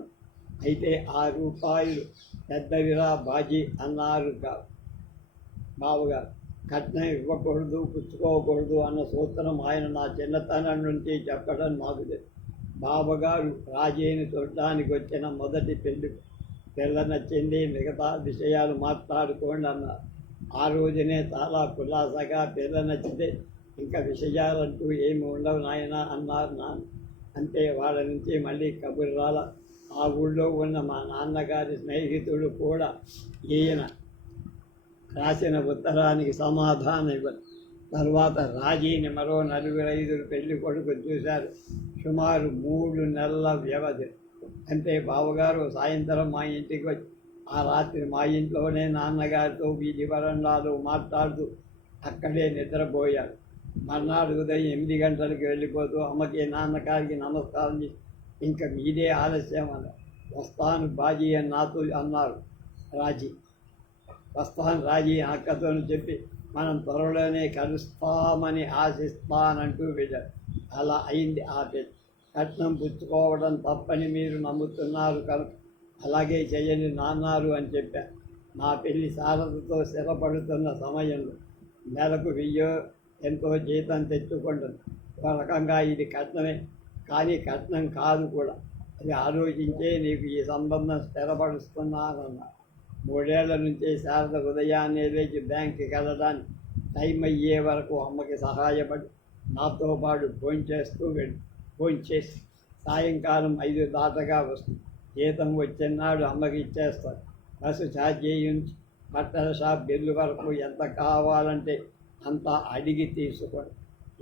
అయితే 6 రూపాయలు పెద్దవిరా బాజీ అన్నారు బావగారు. కట్నం ఇవ్వకూడదు, పుచ్చుకోకూడదు అన్న సూత్రం ఆయన నా చిన్నతనం నుంచి చెప్పడం నాకు తెలుసు. బావగారు రాజీని చూడడానికి వచ్చిన మొదటి పిల్ల నచ్చింది, మిగతా విషయాలు మాట్లాడుకోండి అన్నారు. ఆ రోజునే చాలా కులాసగా పిల్ల నచ్చితే ఇంకా విషయాలంటూ ఏమి ఉండవు నాయన అన్నారు నాన్న. అంతే. వాళ్ళ నుంచి మళ్ళీ కబురు రాల. ఆ ఊళ్ళో ఉన్న మా నాన్నగారి స్నేహితుడు కూడా ఈయన రాసిన ఉత్తరానికి సమాధానం ఇవ్వరు. తర్వాత రాజీని మరో 4-5 పెళ్లి కొడుకు చూశారు. సుమారు 3 నెలల వ్యవధి. అంతే. బావగారు సాయంత్రం మా ఇంటికి వచ్చి ఆ రాత్రి మా ఇంట్లోనే నాన్నగారితో వీధి వరండాలో మాట్లాడుతూ అక్కడే నిద్రపోయారు. మర్నాడు ఉదయం 8 గంటలకు వెళ్ళిపోతూ అమ్మకి నాన్నగారికి నమస్కారం చేసి ఇంకా మీదే ఆలస్యం అన్నారు. వస్తాను బాజీ అని నాతో అన్నారు రాజీ. వస్తాను రాజీ అక్కతో చెప్పి మనం త్వరలోనే కలుస్తామని ఆశిస్తానంటూ వెళ్ళారు. అలా అయింది ఆ పెళ్లి. కట్నం పుచ్చుకోవడం తప్పని మీరు నమ్ముతున్నారు కనుక అలాగే చెయ్యని నాన్నారు అని చెప్పారు. నా పెళ్లి శారదతో స్థిరపడుతున్న సమయంలో నెలకు 1000 ఎంతో జీతం తెచ్చుకుంటుంది. ఒక రకంగా ఇది కట్నమే, కానీ కట్నం కాదు కూడా. అది ఆలోచించే నీకు ఈ సంబంధం స్థిరపరుస్తున్నానన్నా. 3 ఏళ్ల నుంచి శారద ఉదయాన్నే లేచి బ్యాంకుకి వెళ్ళడానికి టైం అయ్యే వరకు అమ్మకి సహాయపడి నాతో పాటు భోంచేసి సాయంకాలం 5 దాటగా వస్తుంది. జీతం వచ్చినాడు అమ్మకి ఇచ్చేస్తాను. బస్సు ఛార్జీ నుంచి బట్టల షాప్ బిల్లు వరకు ఎంత కావాలంటే అంత అడిగి తీసుకోండి.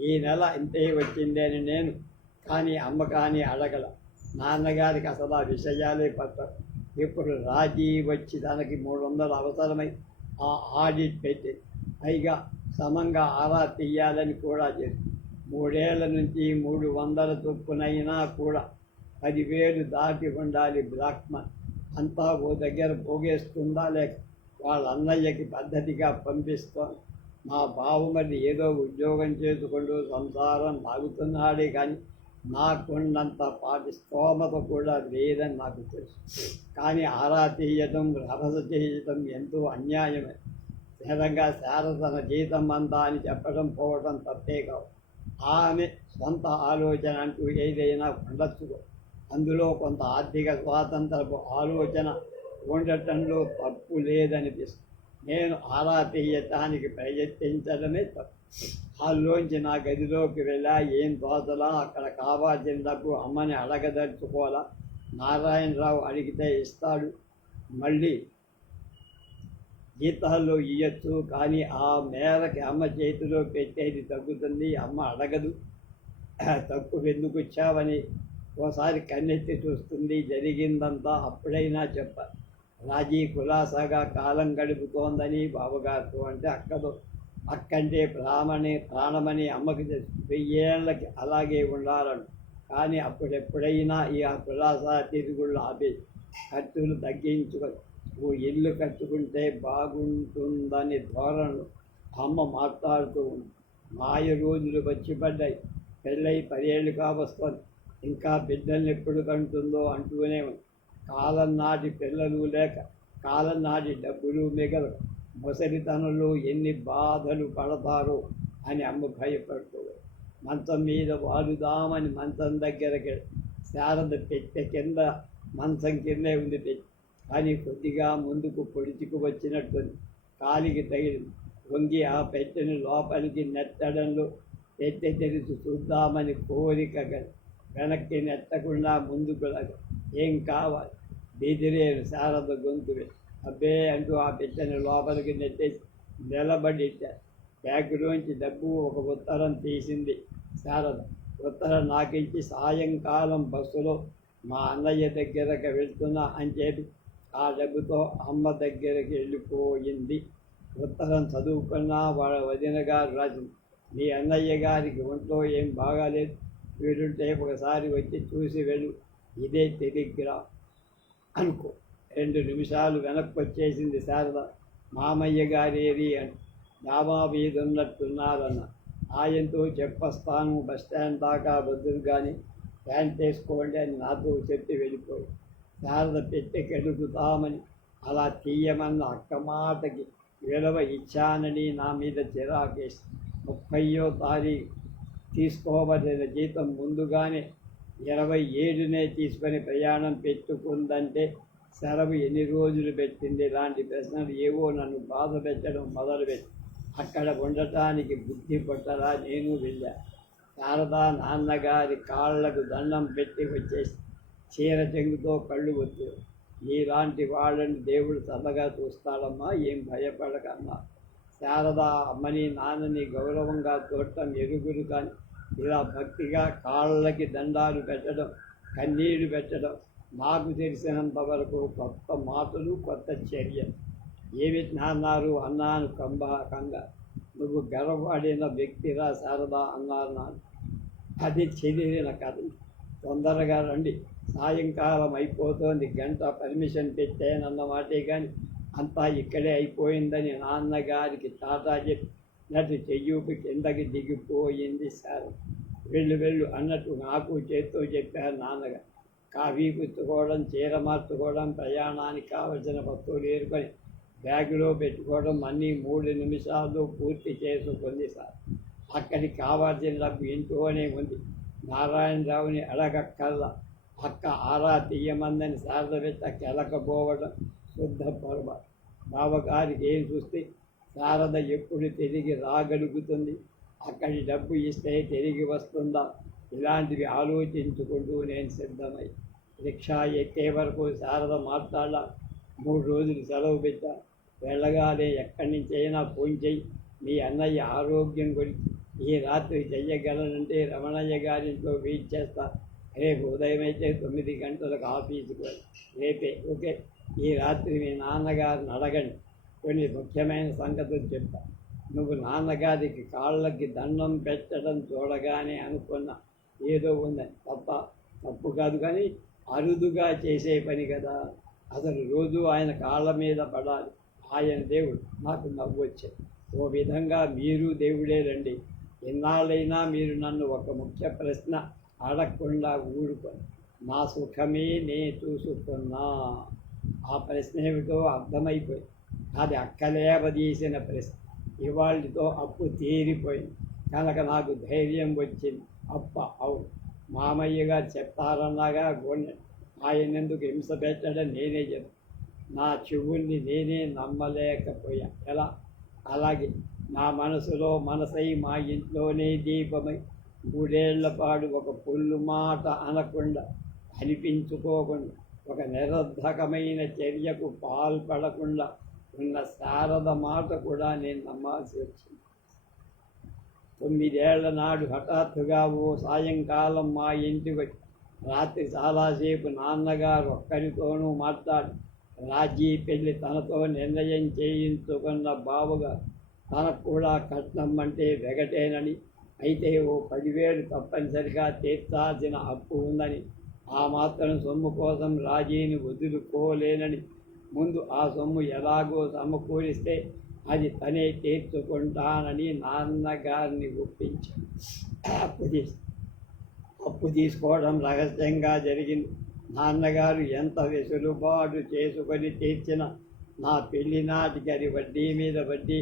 ఈ నెల ఇంతే వచ్చింది అని నేను కానీ అమ్మ కానీ అడగల. నాన్నగారికి అసలు ఆ విషయాలే పట్టరు. ఇప్పుడు రాజీ వచ్చి తనకి 300 అవసరమై ఆ ఆడిట్ పెట్టి పైగా సమంగా ఆరా తీయాలని కూడా చేసి 3 ఏళ్ల నుంచి 300 చొప్పునైనా కూడా 10,000 దాటి ఉండాలి బ్రాహ్మణ్. అంతా ఓ దగ్గర పోగేస్తుందా లేక వాళ్ళ అన్నయ్యకి పద్ధతిగా పంపిస్తోంది. మా బావమరి ఏదో ఉద్యోగం చేసుకుంటూ సంసారం సాగుతున్నాడే కానీ నాకున్నంత పాటి స్తోమత కూడా లేదని నాకు తెలుసు. కానీ ఆరా తీయటం రభస చేయటం ఎంతో అన్యాయమే. స్థిరంగా శారద తన జీతం అంతా అని చెప్పడం పోవటం తప్పే కావు. ఆమె సొంత ఆలోచన అంటూ ఏదైనా ఉండొచ్చు. అందులో కొంత ఆర్థిక స్వాతంత్రపు ఆలోచన ఉండటంలో తప్పు లేదనిపిస్తుంది. నేను ఆరా తీయటానికి ప్రయత్నించడమే తప్పు. హాల్లోంచి నా గదిలోకి వెళ్ళా ఏం తోచలా. అక్కడ కావాల్సిన డబ్బు అమ్మని అడగదలుచుకోవాలా. నారాయణరావు అడిగితే ఇస్తాడు. మళ్ళీ జీతాల్లో ఇయ్యచ్చు, కానీ ఆ మేరకి అమ్మ చేతిలో పెట్టేది తగ్గుతుంది. అమ్మ అడగదు. తక్కువ ఎందుకు వచ్చావని ఓసారి కన్నెత్తి చూస్తుంది. జరిగిందంతా అప్పుడైనా చెప్పాలి. రాజీ కులాసాగా కాలం గడుపుతోందని బావగారితో అంటే అక్కంటే ప్రాణమని అమ్మకి 1000 ఏళ్ళకి అలాగే ఉండాలను. కానీ అప్పుడెప్పుడైనా ఈ ఆ కులాసా తిరుగుళ్ళు ఆపే ఖర్చులు తగ్గించుకొని ఓ ఇల్లు కట్టుకుంటే బాగుంటుందని ధోరణులు అమ్మ మాట్లాడుతూ ఉంది. మాయ రోజులు వచ్చి పడ్డాయి. పెళ్ళై 10 ఏళ్ళు కావస్తోంది. ఇంకా బిడ్డల్ని ఎప్పుడు కంటుందో అంటూనే ఉంది. కాలం నాటి పిల్లలు లేక కాలం నాటి డబ్బులు మిగలవు. ముసలితనంలో ఎన్ని బాధలు పడతారో అని అమ్మ భయపడుతుంది. మంచం మీద వాలుదామని మంచం దగ్గరకి శారద పెట్టె కింద మంచం కిందే ఉంది పెట్టి. కానీ కొద్దిగా ముందుకు పొడిచికు వచ్చినట్టుంది. కాలికి తగిలింది. వంగి ఆ పెట్టెను లోపలికి నెట్టడంలో పెట్టె తెరిచి చూద్దామని కోరిక వెనక్కి నెట్టకుండా ముందుకు ఏం కావాలి బీదిరేను శారద గొంతు. అబ్బే అంటూ ఆ పెట్టెను లోపలికి నెట్టేసి నిలబడి బ్యాగులోంచి డబ్బు ఒక ఉత్తరం తీసింది శారద. ఉత్తరం నాకించి సాయంకాలం బస్సులో మా అన్నయ్య దగ్గరకు వెళ్తున్నా అని చెప్పి ఆ డబ్బుతో అమ్మ దగ్గరికి వెళ్ళిపోయింది. ఉత్తరం చదువుకున్నా వాళ్ళ వదిన గారు రాసింది. మీ అన్నయ్య గారికి ఒంట్లో ఏం బాగాలేదు, వీడుంటే ఒకసారి వచ్చి చూసి వెళ్ళు. ఇదే టెలిగ్రామ్ అనుకో. 2 నిమిషాలు వెనక్కి వచ్చేసింది శారద. మామయ్య గారేరి అని డాబా మీద ఉన్నట్టున్నారన్న. ఆయనతో చెప్పొస్తాను, బస్టాండ్ దాకా వద్దురు కానీ ప్యాంట్ వేసుకోండి అని నాతో చెప్పి వెళ్ళిపోయి శారద పెట్టెకెడుగుతామని అలా తీయమన్న అక్క మాటకి విలువ ఇచ్చానని నా మీద చిరాకేసి 30వ తారీఖు తీసుకోబడిన జీతం ముందుగానే 27నే తీసుకొని ప్రయాణం పెట్టుకుందంటే సెలవు ఎన్ని రోజులు పెట్టింది? ఇలాంటి ప్రశ్నలు ఏవో నన్ను బాధ పెట్టడం మొదలుపెట్టి అక్కడ ఉండటానికి బుద్ధి పట్టరా నేను వెళ్ళా. శారదా నాన్నగారి కాళ్లకు దండం పెట్టి వచ్చేసి చీర చెంగుతో కళ్ళు వచ్చి నీలాంటి వాళ్ళని దేవుడు చల్లగా చూస్తాడమ్మా, ఏం భయపడకమ్మా. శారదా అమ్మని నాన్నని గౌరవంగా చూడటం ఎరుగురు, కానీ ఇలా భక్తిగా కాళ్ళకి దండాలు పెట్టడం, కన్నీళ్లు పెట్టడం నాకు తెలిసినంత వరకు కొత్త మాటలు, కొత్త చర్యలు. ఏమి నాన్నారు అన్నాను కంగా. నువ్వు గర్వపడిన వ్యక్తిరా శారదా అన్నారు నాన్న. అది చెదిరిన కథ. తొందరగా రండి, సాయంకాలం అయిపోతోంది, గంట పర్మిషన్ పెట్టానన్నమాటే కానీ అంతా ఇక్కడే అయిపోయిందని నాన్నగారికి టాటా చెప్పి నటు చెయ్యూపి కిందకి దిగిపోయింది సార్. వెళ్ళు వెళ్ళు అన్నట్టు నాకు చేత్తో చెప్పారు నాన్నగారు. కాఫీ పుచ్చుకోవడం, చీర మార్చుకోవడం, ప్రయాణానికి కావలసిన వస్తువులు ఏరుకొని బ్యాగులో పెట్టుకోవడం అన్నీ 3 నిమిషాల్లో పూర్తి చేసుకుంది సార్. అక్కడికి కావాల్సిన డబ్బు ఇంట్లోనే ఉంది. నారాయణరావుని అడగక్కల్లా. అక్క ఆరా తీయమందని శారద వెంట కెలకపోవడం శుద్ధ పొరపాటు. బావగారికి ఏం చూస్తే శారద ఎప్పుడు తిరిగి రాగలుగుతుంది, అక్కడి డబ్బు ఇస్తే తిరిగి వస్తుందా, ఇలాంటివి ఆలోచించుకుంటూ నేను సిద్ధమై రిక్షా ఎక్కే వరకు శారద మాట్లాడ. 3 రోజులు సెలవు పెట్టా. వెళ్ళగానే ఎక్కడి నుంచి అయినా ఫోన్ చెయ్యి, మీ అన్నయ్య ఆరోగ్యం గురించి ఈ రాత్రి చెయ్యగలనంటే రమణయ్య గారింట్లో వెయిట్ చేస్తా. రేపు ఉదయం అయితే 9 గంటలకు ఆఫీసుకు రేపే. ఓకే, ఈ రాత్రి మీ నాన్నగారిని అడగండి, కొన్ని ముఖ్యమైన సంగతులు చెప్తా. నువ్వు నాన్నగారికి కాళ్ళకి దండం పెట్టడం చూడగానే అనుకున్నా ఏదో ఉందని. తప్పు కాదు, కానీ అరుదుగా చేసే పని కదా. అసలు రోజు ఆయన కాళ్ళ మీద పడాలి. ఆయన దేవుడు. నాకు నవ్వు వచ్చేది. ఓ విధంగా మీరు దేవుడే రండి. ఎన్నాళ్ళైనా మీరు నన్ను ఒక ముఖ్య ప్రశ్న అడగకుండా ఊరుకొని నా సుఖమే నే చూసుకున్నా. ఆ ప్రశ్న ఏమిటో అర్థమైపోయింది. అది అక్కలేవదీసిన ప్రశ్న. ఇవాళతో అప్పు తీరిపోయింది కనుక నాకు ధైర్యం వచ్చింది. అవును, మామయ్య గారు చెప్తారన్నాగా గుండె. ఆయన ఎందుకు హింస పెట్టడం నేనే చెప్పాను. నా చెవుల్ని నేనే నమ్మలేకపోయా. ఎలా? అలాగే నా మనసులో మనసై మా ఇంట్లోనే దీపమై 3 ఏళ్ల పాటు ఒక పొల్లు మాట అనకుండా, అనిపించుకోకుండా, ఒక నిరర్ధకమైన చర్యకు పాల్పడకుండా ఉన్న శారద మాట కూడా నేను నమ్మాల్సి వచ్చింది. 9 ఏళ్ల నాడు హఠాత్తుగా ఓ సాయంకాలం మా ఇంటికి వచ్చి రాత్రి చాలాసేపు నాన్నగారు ఒక్కరితోనూ మాట్లాడి రాజీ పెళ్లి తనతో నిర్ణయం చేయించుకున్న బావగారు తనకు కూడా కట్నం అంటే వెగటేనని, అయితే ఓ 10,000 తప్పనిసరిగా తీర్చాల్సిన అప్పు ఉందని, ఆ మాత్రం సొమ్ము కోసం రాజీని వదులుకోలేనని, ముందు ఆ సొమ్ము ఎలాగో సమకూరిస్తే అది తనే తీర్చుకుంటానని నాన్నగారిని ఒప్పించాను. అప్పు తీసుకోవడం రహస్యంగా జరిగింది. నాన్నగారు ఎంత వెసులుబాటు చేసుకొని తీర్చిన నా పెళ్లి నాటికి అది వడ్డీ మీద వడ్డీ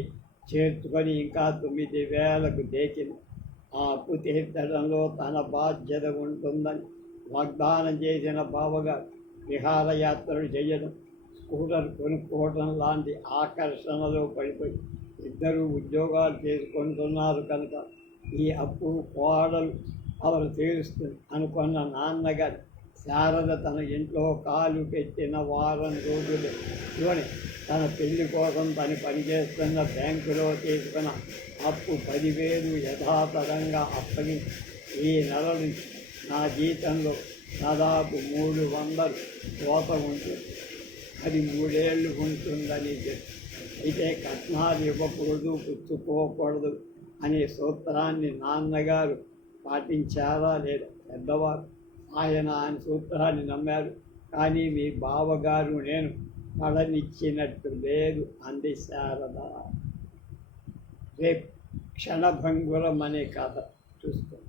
చేర్చుకొని ఇంకా 9,000కు దేకింది. ఆ అప్పు తీర్చడంలో తన బాధ్యత ఉంటుందని వాగ్దానం చేసిన బావగారు విహారయాత్రలు చేయడం, స్కూటర్ కొనుక్కోవడం లాంటి ఆకర్షణలో పడిపోయి ఇద్దరు ఉద్యోగాలు చేసుకుంటున్నారు కనుక ఈ అప్పు కోడలు అవరు తీరుస్తుంది అనుకున్న నాన్నగారు శారద తన ఇంట్లో కాలు పెట్టిన వారం రోజులలోనే తన పెళ్లి కోసం తను పనిచేస్తున్న బ్యాంకులో తీసుకున్న అప్పు 10,000 యథాతథంగా అప్పగించి ఈ నెల నుంచి నా జీతంలో దాదాపు 300 కోత ఉంటుంది. అది 3 ఏళ్ళు ఉంటుందని చెప్పి, అయితే కట్నాలు ఇవ్వకూడదు, పుచ్చుకోకూడదు అనే సూత్రాన్ని నాన్నగారు పాటించారా లేదా? పెద్దవారు ఆయన సూత్రాన్ని నమ్మారు, కానీ మీ బావగారు నేను పడనిచ్చినట్టు లేదు అంది శారద. రేపు క్షణభంగురం అనే కథ చూస్తాం.